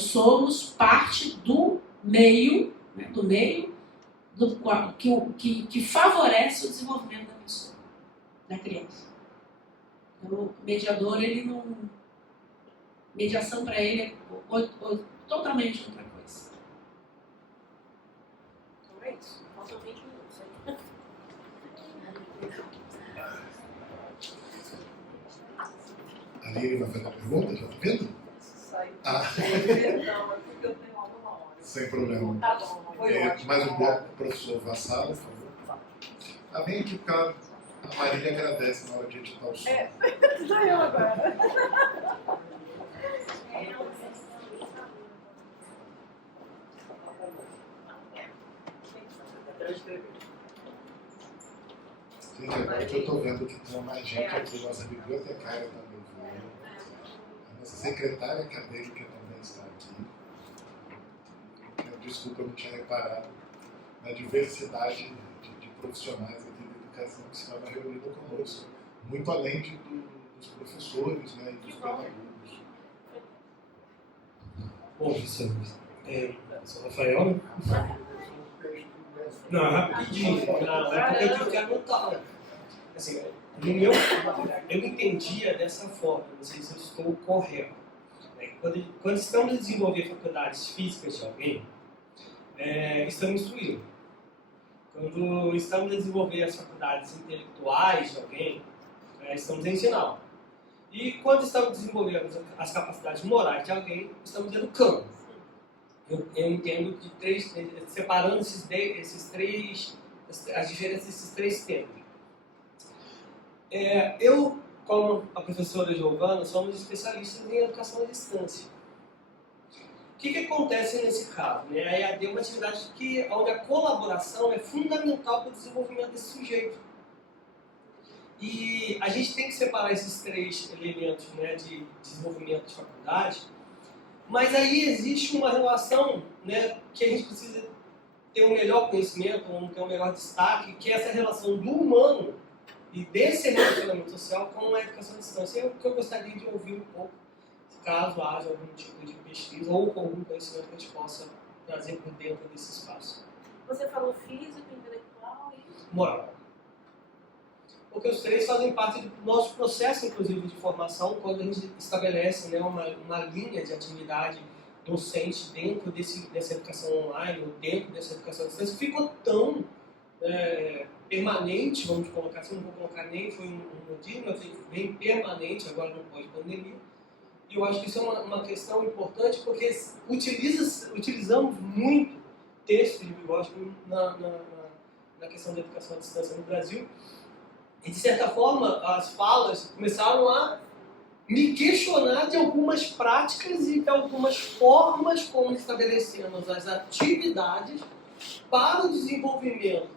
somos parte do meio, né, que favorece o desenvolvimento da pessoa, da criança. Então o mediador, mediação para ele é totalmente outra coisa. Então é isso. Faltam 20 minutos aí. Ali ele vai fazer a pergunta, já tá vendo? Saiu. Ah. Não, é porque eu tenho alguma hora. Sem problema. Tá bom, foi ótimo. Mais um bloco para o professor Vassalo, por favor. Vem aqui porque a Marília agradece na hora de editar o som. Sou eu agora. Gente, agora que eu estou vendo que tem mais gente aqui, nossa bibliotecária também veio. A nossa secretária acadêmica também está aqui. Desculpa, eu não tinha reparado na diversidade de profissionais aqui da educação que estava reunida conosco, muito além dos professores, né, e dos pedagogos. Bom, professor, sou Rafael, né? Não, rapidinho, é porque eu tenho que anotar. Assim, eu entendia dessa forma, não sei se eu estou correto. Quando estamos a desenvolver faculdades físicas de alguém, estamos instruindo. Quando estamos a desenvolver as faculdades intelectuais de alguém, estamos ensinando. E quando estamos desenvolvendo as capacidades morais de alguém, estamos educando. Eu entendo separando as diferenças desses três temas. Eu, como a professora Giovana, somos especialistas em educação à distância. O que acontece nesse caso? A EAD é uma atividade onde a colaboração é fundamental para o desenvolvimento desse sujeito. E a gente tem que separar esses três elementos, né, de desenvolvimento de faculdade, mas aí existe uma relação, né, que a gente precisa ter um melhor conhecimento, ter um melhor destaque, que é essa relação do humano e desse relacionamento social com a educação à distância. É o que eu gostaria de ouvir um pouco, caso haja algum tipo de pesquisa ou algum conhecimento que a gente possa trazer por dentro desse espaço. Você falou físico, intelectual e moral. Porque os três fazem parte do nosso processo, inclusive, de formação, quando a gente estabelece, né, uma linha de atividade docente dentro dessa educação online, ou dentro dessa educação à distância, ficou tão permanente, vamos colocar assim, não vou colocar nem foi um modismo, mas bem permanente agora no pós-pandemia. E eu acho que isso é uma questão importante, porque utilizamos muito texto de Vygotsky na questão da educação à distância no Brasil. E, de certa forma, as falas começaram a me questionar de algumas práticas e de algumas formas como estabelecemos as atividades para o desenvolvimento,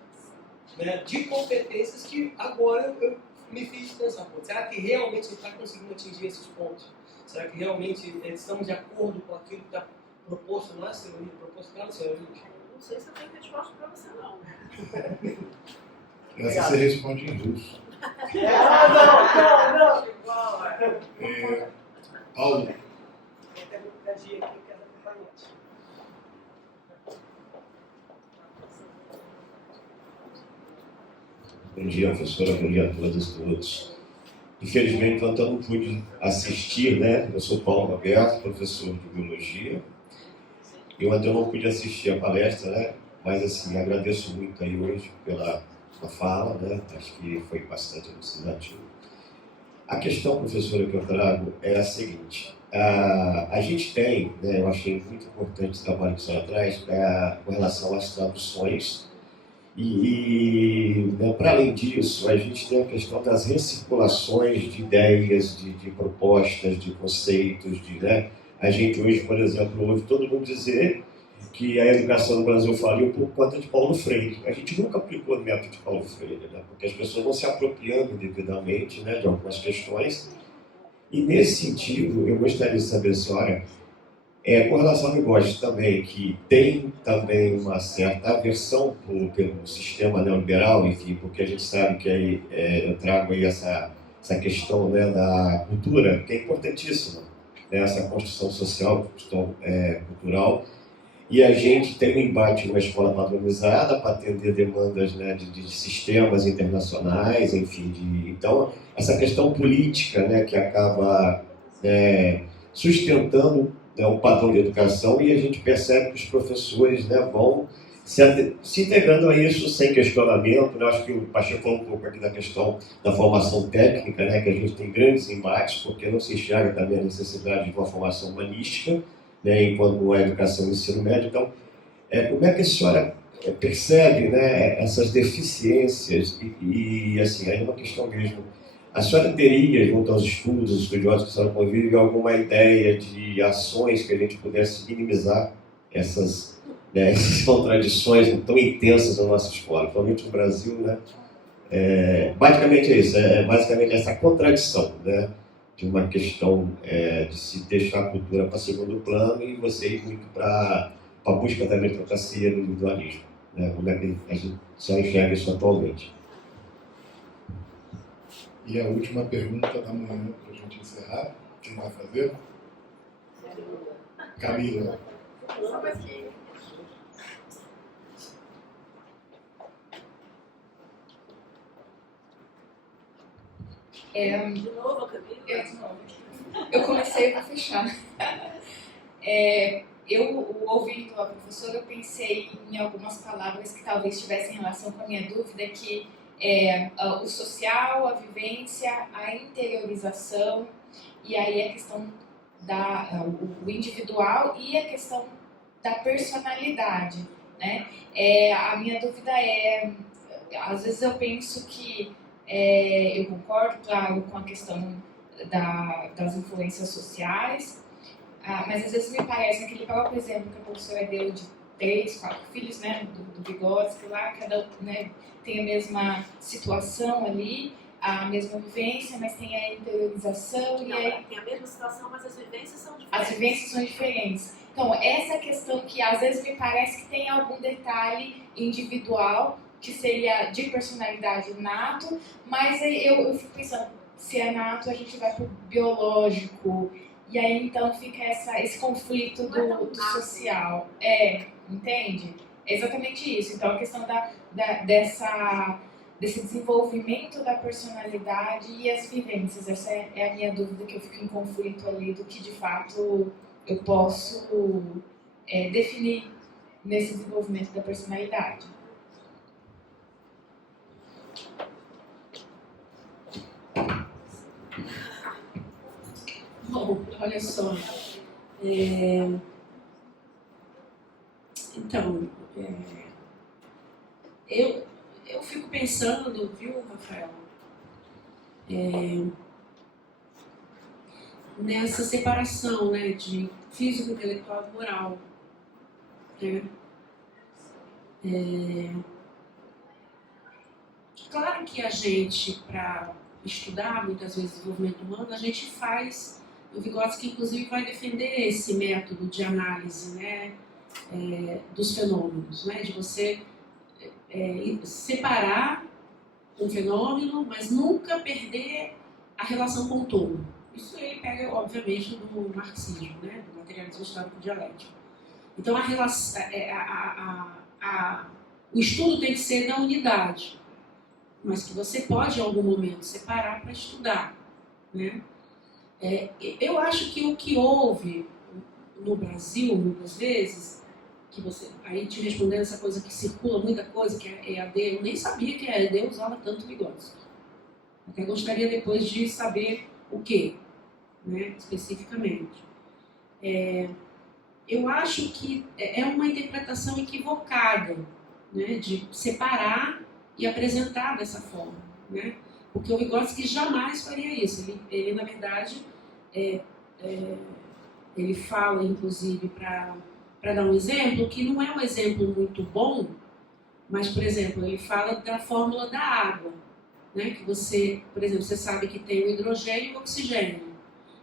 né, de competências que agora eu me fiz pensar, será que realmente a gente está conseguindo atingir esses pontos? Será que realmente estamos de acordo com aquilo que está proposto na teoria, proposto pela teoria? não sei se eu tenho resposta para você não. Essa você responde em russo. Não. Paulo, Bom dia, professora. Bom dia a todas e todos. Infelizmente, eu não pude assistir, né? Eu sou Paulo Roberto, professor de Biologia. Eu ainda não pude assistir a palestra, né? Mas, assim, agradeço muito aí hoje pela fala, né? Acho que foi bastante elucidativo. A questão, professora, que eu trago é a seguinte. A gente tem, né? Eu achei muito importante o trabalho que a senhora traz com relação às traduções. Né, para além disso, a gente tem a questão das recirculações de ideias, de propostas, de conceitos. Né? A gente hoje, por exemplo, ouve todo mundo dizer que a educação no Brasil faliu por conta de Paulo Freire. A gente nunca aplicou o método de Paulo Freire, né? Porque as pessoas vão se apropriando devidamente, né, de algumas questões. E nesse sentido, eu gostaria de saber, senhora, com relação ao negócio também, que tem também uma certa aversão pelo sistema neoliberal, enfim, porque a gente sabe que aí, eu trago aí essa questão, né, da cultura, que é importantíssima, né, essa construção social, construção cultural, e a gente tem um embate numa escola padronizada para atender demandas, né, de sistemas internacionais, enfim, então essa questão política, né, que acaba sustentando, né, um padrão de educação, e a gente percebe que os professores, né, vão se integrando a isso sem questionamento. Né? Acho que o Pacheco falou um pouco aqui da questão da formação técnica, né, que a gente tem grandes embates, porque não se enxerga também a necessidade de uma formação humanística, né, enquanto a educação e ensino médio. Então, como é que a senhora percebe, né, essas deficiências e assim, aí é uma questão mesmo. A senhora teria, junto aos estudos, os estudiosos que a senhora convive, alguma ideia de ações que a gente pudesse minimizar essas contradições tão intensas na nossa escola, principalmente no Brasil, né? Basicamente é isso, basicamente essa contradição, né, de uma questão de se deixar a cultura para segundo plano e você ir muito para a busca da meritocracia e do individualismo. Né? Como é que a gente só enxerga isso atualmente? e a última pergunta da manhã para a gente encerrar. Quem vai fazer? Camila. De novo, Camila? De novo. Eu comecei para fechar. Eu, ouvindo a professora, eu pensei em algumas palavras que talvez tivessem relação com a minha dúvida, que o social, a vivência, a interiorização, e aí a questão o individual e a questão da personalidade, né? A minha dúvida às vezes eu penso que eu concordo, claro, com a questão das influências sociais, mas às vezes me parece aquele próprio exemplo que a professora deu de 3, 4 filhos, né, do Vygotsky lá, cada, né, tem a mesma situação ali, a mesma vivência, mas tem a interiorização. Não, e aí tem a mesma situação, mas as vivências são diferentes. As vivências são diferentes. Então, essa questão que às vezes me parece que tem algum detalhe individual, que seria de personalidade nato, mas aí eu fico pensando, se é nato, a gente vai pro biológico, e aí então fica esse conflito do social. Entende? É exatamente isso. Então, a questão desse desenvolvimento da personalidade e as vivências, essa é a minha dúvida, que eu fico em conflito ali do que de fato eu posso definir nesse desenvolvimento da personalidade. Bom, olha só. Então, eu fico pensando, viu, Rafael, nessa separação, né, de físico, intelectual e moral. Claro que a gente, para estudar muitas vezes desenvolvimento humano, a gente faz, o Vygotsky inclusive vai defender esse método de análise, né, dos fenômenos, né, de você separar um fenômeno, mas nunca perder a relação com o todo. Isso ele pega, obviamente, do marxismo, né? Do materialismo histórico dialético. Então, o estudo tem que ser da unidade, mas que você pode, em algum momento, separar para estudar, né? Eu acho que o que houve no Brasil, muitas vezes, que você, aí te respondendo essa coisa que circula muita coisa, que é EAD, eu nem sabia que a EAD usava tanto Vygotsky. Até gostaria depois de saber o que, né, especificamente. Eu acho que é uma interpretação equivocada, né, de separar e apresentar dessa forma, né? Porque o Vygotsky jamais faria isso. Ele na verdade, ele fala, inclusive, para dar um exemplo, que não é um exemplo muito bom, mas, por exemplo, ele fala da fórmula da água, né? Que você, por exemplo, você sabe que tem o hidrogênio e o oxigênio.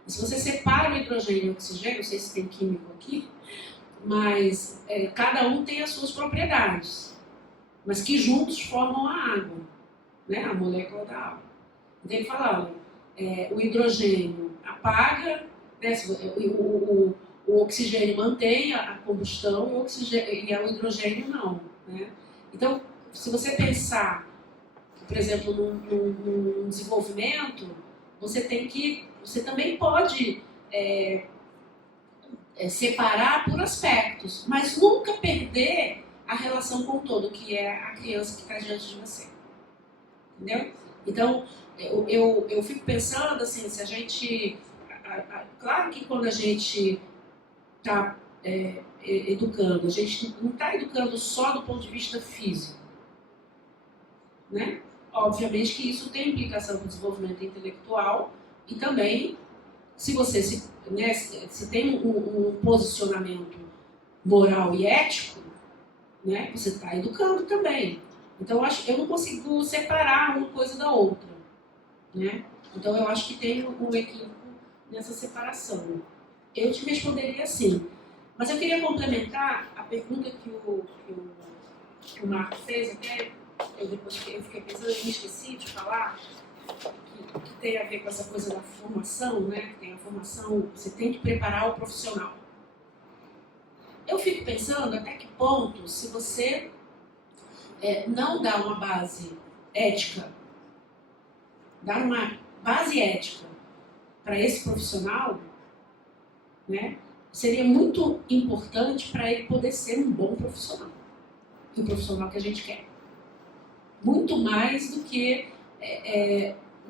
E se você separa o hidrogênio e o oxigênio, não sei se tem químico aqui, mas cada um tem as suas propriedades, mas que juntos formam a água, né? A molécula da água. Então ele fala, olha, o hidrogênio apaga, né? O oxigênio mantém a combustão e o hidrogênio não, né? Então, se você pensar, por exemplo, num desenvolvimento, você também pode separar por aspectos, mas nunca perder a relação com o todo, que é a criança que está diante de você. Entendeu? Então, eu fico pensando assim, se a gente... Claro que quando a gente está educando, a gente não está educando só do ponto de vista físico, né? Obviamente que isso tem implicação no desenvolvimento intelectual e também, se você se tem um posicionamento moral e ético, né, você está educando também. Então, eu não consigo separar uma coisa da outra, né? Então, eu acho que tem um equívoco nessa separação. Eu te responderia assim, mas eu queria complementar a pergunta que o Marco fez, até depois que eu fiquei pensando, eu me esqueci de falar, que tem a ver com essa coisa da formação, né? Que tem a formação, você tem que preparar o profissional. Eu fico pensando até que ponto, se você não dá uma base ética, dá uma base ética para esse profissional, né, seria muito importante para ele poder ser um bom profissional. E o profissional que a gente quer. Muito mais do que...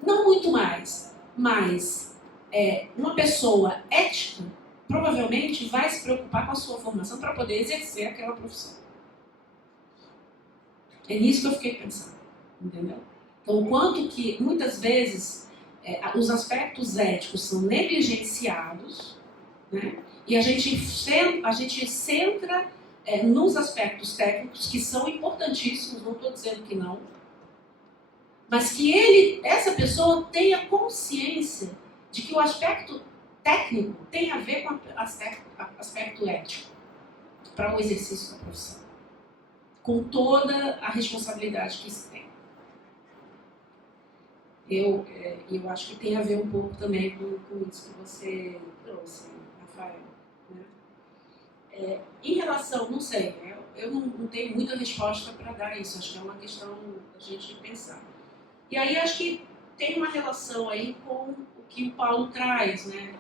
não muito mais, mas uma pessoa ética provavelmente vai se preocupar com a sua formação para poder exercer aquela profissão. É nisso que eu fiquei pensando, entendeu? Então, o quanto que, muitas vezes, os aspectos éticos são negligenciados, né? E a gente centra nos aspectos técnicos, que são importantíssimos, não estou dizendo que não, mas que essa pessoa tenha consciência de que o aspecto técnico tem a ver com o aspecto ético para o exercício da profissão, com toda a responsabilidade que isso tem. Eu acho que tem a ver um pouco também com isso que você trouxe, Rafael, né? Em relação, não sei, eu não tenho muita resposta para dar isso, acho que é uma questão da gente pensar. E aí acho que tem uma relação aí com o que o Paulo traz, né?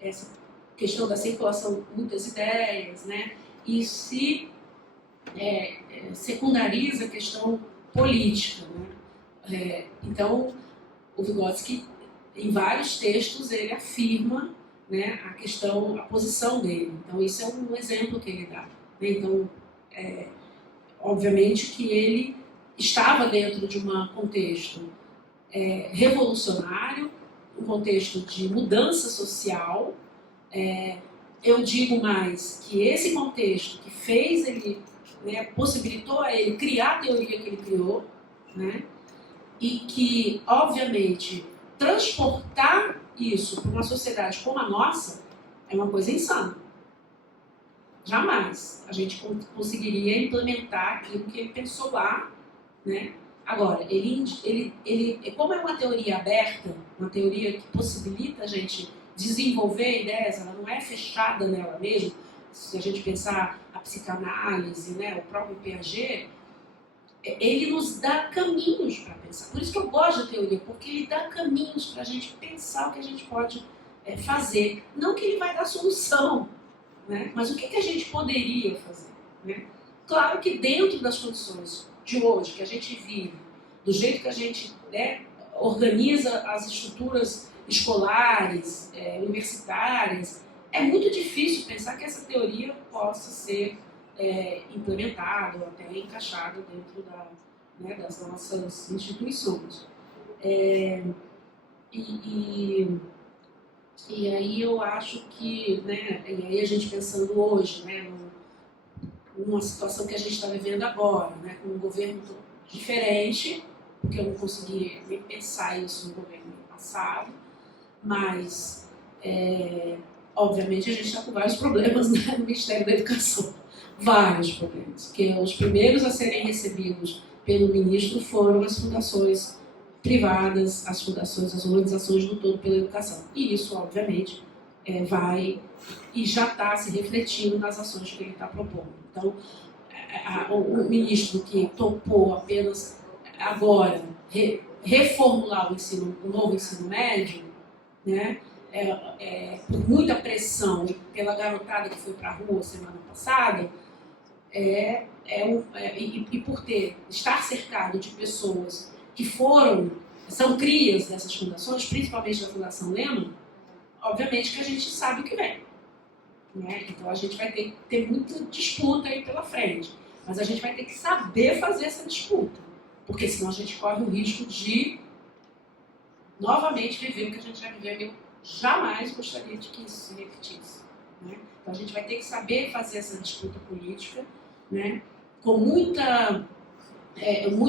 Essa questão da circulação de muitas ideias, né? E se secundariza a questão política, né? Então, o Vygotsky, em vários textos, ele afirma, né, a posição dele. Então, isso é um exemplo que ele dá, né? Então, obviamente que ele estava dentro de um contexto revolucionário, um contexto de mudança social. Eu digo mais que esse contexto que fez ele, né, possibilitou a ele criar a teoria que ele criou, né, e que, obviamente, transportar isso para uma sociedade como a nossa é uma coisa insana. Jamais a gente conseguiria implementar aquilo que ele pensou lá, né, Agora, como é uma teoria aberta, uma teoria que possibilita a gente desenvolver ideias, ela não é fechada nela mesma. Se a gente pensar a psicanálise, né, o próprio Piaget, ele nos dá caminhos para pensar. Por isso que eu gosto da teoria, porque ele dá caminhos para a gente pensar o que a gente pode fazer. Não que ele vai dar solução, né, mas o que a gente poderia fazer, né? Claro que dentro das condições de hoje, que a gente vive, do jeito que a gente, né, organiza as estruturas escolares, universitárias, é muito difícil pensar que essa teoria possa ser implementada ou até encaixada dentro das nossas instituições. E aí eu acho que, né, e aí a gente pensando hoje, né, numa situação que a gente está vivendo agora, né, com um governo diferente, porque eu não consegui nem pensar isso no governo passado, mas, obviamente, a gente está com vários problemas, né, no Ministério da Educação. Vários problemas. Porque os primeiros a serem recebidos pelo ministro foram as fundações privadas, as fundações, as organizações do todo pela educação. E isso, obviamente, vai e já está se refletindo nas ações que ele está propondo. Então, o ministro que topou apenas agora reformular o novo ensino médio, né, por muita pressão e pela garotada que foi para a rua semana passada, e por estar cercado de pessoas que são crias dessas fundações, principalmente da Fundação Lehman, obviamente que a gente sabe o que vem, né? Então a gente vai ter muita disputa aí pela frente, mas a gente vai ter que saber fazer essa disputa, porque senão a gente corre o risco de novamente viver o que a gente já viveu. Eu jamais gostaria de que isso se repetisse, né? Então a gente vai ter que saber fazer essa disputa política, né, com muita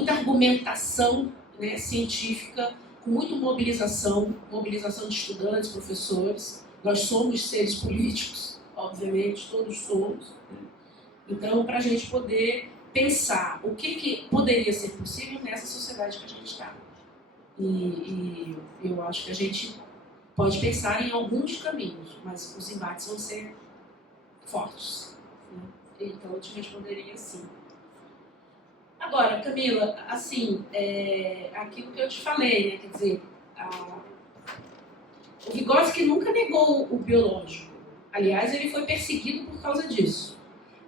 argumentação, né, científica, com muita mobilização de estudantes, professores. Nós somos seres políticos, obviamente, todos somos, né? Então, para a gente poder pensar o que poderia ser possível nessa sociedade que a gente está. E eu acho que a gente pode pensar em alguns caminhos, mas os embates vão ser fortes, né? Então eu te responderia assim. Agora, Camila, assim, aquilo que eu te falei, né? Quer dizer, o Vygotsky nunca negou o biológico. Aliás, ele foi perseguido por causa disso.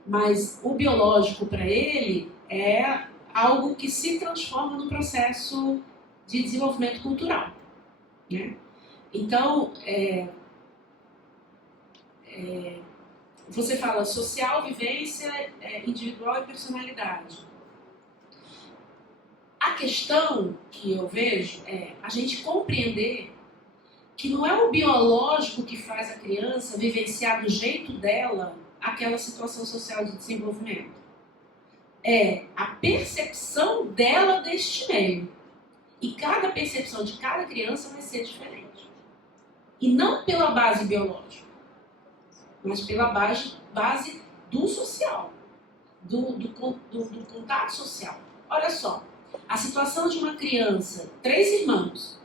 Mas o biológico, para ele, é algo que se transforma no processo de desenvolvimento cultural, né? Então, você fala social, vivência, individual e personalidade. A questão que eu vejo é a gente compreender que não é o biológico que faz a criança vivenciar do jeito dela aquela situação social de desenvolvimento. É a percepção dela deste meio. E cada percepção de cada criança vai ser diferente. E não pela base biológica, mas pela base do social, do contato social. Olha só, a situação de uma criança, 3 irmãos,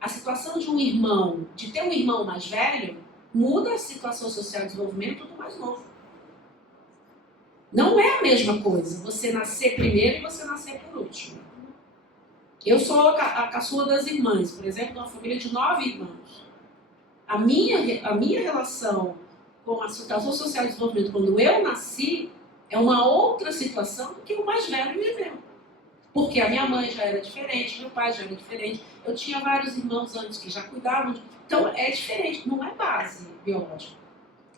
a situação de um irmão, de ter um irmão mais velho, muda a situação social de desenvolvimento do mais novo. Não é a mesma coisa você nascer primeiro e você nascer por último. Eu sou a caçula das irmãs, por exemplo, de uma família de 9 irmãos. A minha relação com a situação social de desenvolvimento quando eu nasci é uma outra situação do que o mais velho viveu. Porque a minha mãe já era diferente, meu pai já era diferente, eu tinha vários irmãos antes que já cuidavam. Então é diferente, não é base biológica.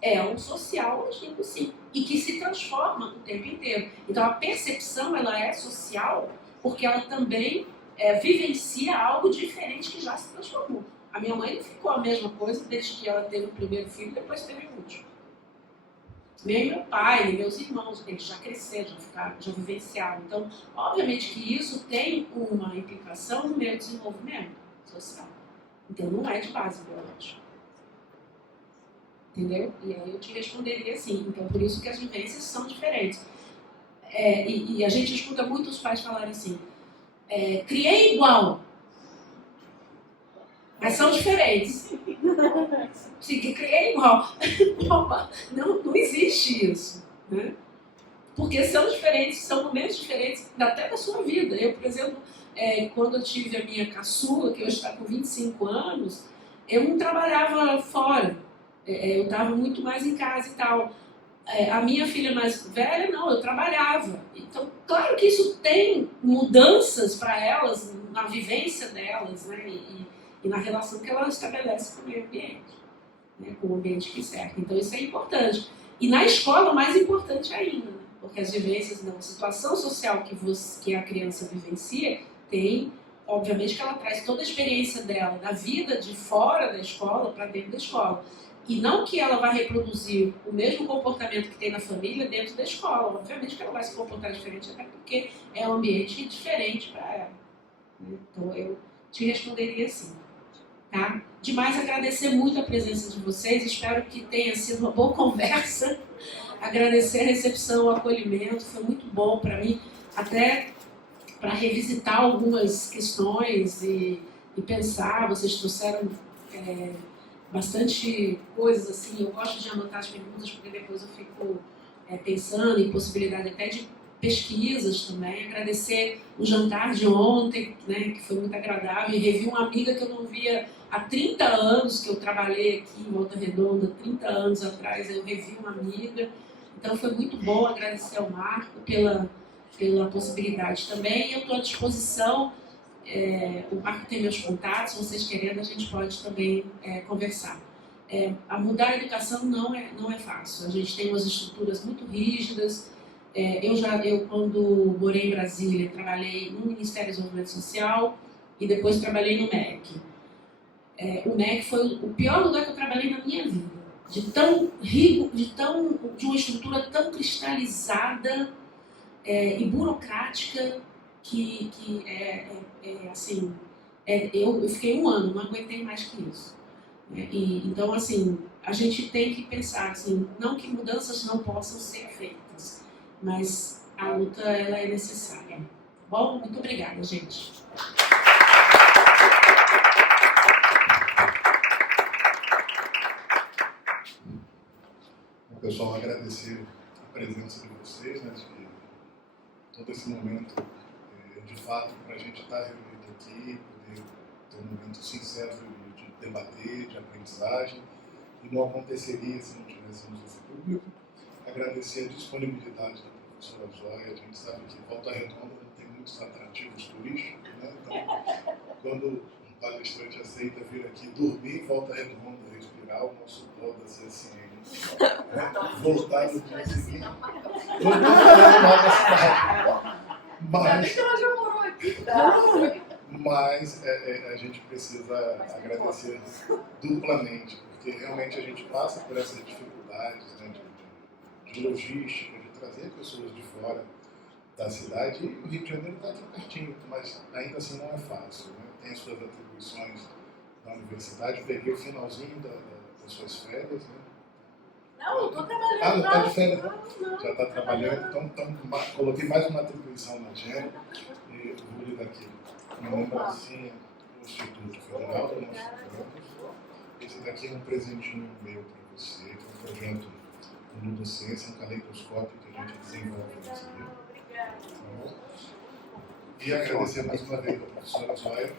É um social agindo sim, e que se transforma o tempo inteiro. Então a percepção ela é social porque ela também vivencia algo diferente que já se transformou. A minha mãe não ficou a mesma coisa desde que ela teve o primeiro filho e depois teve o último. Nem meu pai, nem meus irmãos, eles já cresceram, já vivenciaram. Então, obviamente que isso tem uma implicação no meu desenvolvimento social. Então, não é de base biológica. Entendeu? E aí eu te responderia assim. Então, por isso que as vivências são diferentes. E a gente escuta muito os pais falarem assim, criei igual, mas são diferentes. Se criei igual, não existe isso, né? Porque são diferentes, são momentos diferentes até da sua vida. Eu, por exemplo, quando eu tive a minha caçula, que hoje está com 25 anos, eu não trabalhava fora, eu estava muito mais em casa e tal. A minha filha mais velha, não, eu trabalhava. Então, claro que isso tem mudanças para elas, na vivência delas, né? E na relação que elas estabelecem com o meio ambiente, né? Com o ambiente que cerca. Então, isso é importante. E na escola, mais importante ainda, né? Porque as vivências da situação social que a criança vivencia, tem, obviamente, que ela traz toda a experiência dela, da vida de fora da escola para dentro da escola. E não que ela vai reproduzir o mesmo comportamento que tem na família dentro da escola. Obviamente que ela vai se comportar diferente, até porque é um ambiente diferente para ela. Então, eu te responderia assim. Tá? Demais agradecer muito a presença de vocês. Espero que tenha sido uma boa conversa. Agradecer a recepção, o acolhimento. Foi muito bom para mim, até para revisitar algumas questões e pensar. Vocês trouxeram bastante coisas assim. Eu gosto de anotar as perguntas porque depois eu fico pensando em possibilidade até de pesquisas também. Agradecer o jantar de ontem, né, que foi muito agradável, e revi uma amiga que eu não via há 30 anos, que eu trabalhei aqui em Volta Redonda, 30 anos atrás, eu revi uma amiga. Então foi muito bom. Agradecer ao Marco pela possibilidade também. Eu estou à disposição. O Marco tem meus contatos, se vocês querendo, a gente pode também conversar. A mudar a educação não é fácil. A gente tem umas estruturas muito rígidas. Eu, quando morei em Brasília, trabalhei no Ministério do Desenvolvimento Social e depois trabalhei no MEC. O MEC foi o pior lugar que eu trabalhei na minha vida. De uma estrutura tão cristalizada e burocrática que assim, eu fiquei 1 ano, não aguentei mais que isso. Então, assim, a gente tem que pensar, assim, não que mudanças não possam ser feitas, mas a luta, ela é necessária. Bom, muito obrigada, gente. Pessoal, agradecer a presença de vocês, né, de todo esse momento, de fato, para a gente estar reunido aqui, poder ter um momento sincero de debater, de aprendizagem, e não aconteceria se não tivéssemos esse público. Agradecer a disponibilidade da professora Joia. A gente sabe que Volta Redonda não tem muitos atrativos turísticos, né? Então, quando um palestrante aceita vir aqui dormir em Volta Redonda, respirar, o nosso pó da CSN, né? Voltar no dia seguinte. Não estou falando mal da cidade. Mas a gente precisa agradecer duplamente, porque realmente a gente passa por essas dificuldades, né, de logística, de trazer pessoas de fora da cidade. E o Rio de Janeiro está aqui pertinho, mas ainda assim não é fácil, né? Tem as suas atribuições da universidade. Peguei o finalzinho das suas férias, né? Não, eu estou trabalhando. Ah, não está de férias? Não. Já está trabalhando, então coloquei mais uma atribuição na agenda e vou lhe dar aqui uma lembrancinha do Instituto Federal do nosso campus. Esse daqui é um presentinho meu para você, que é um projeto do Docência, um caleidoscópio que a gente desenvolve nesse livro. Obrigada. E agradecer mais uma vez a professora Zoya.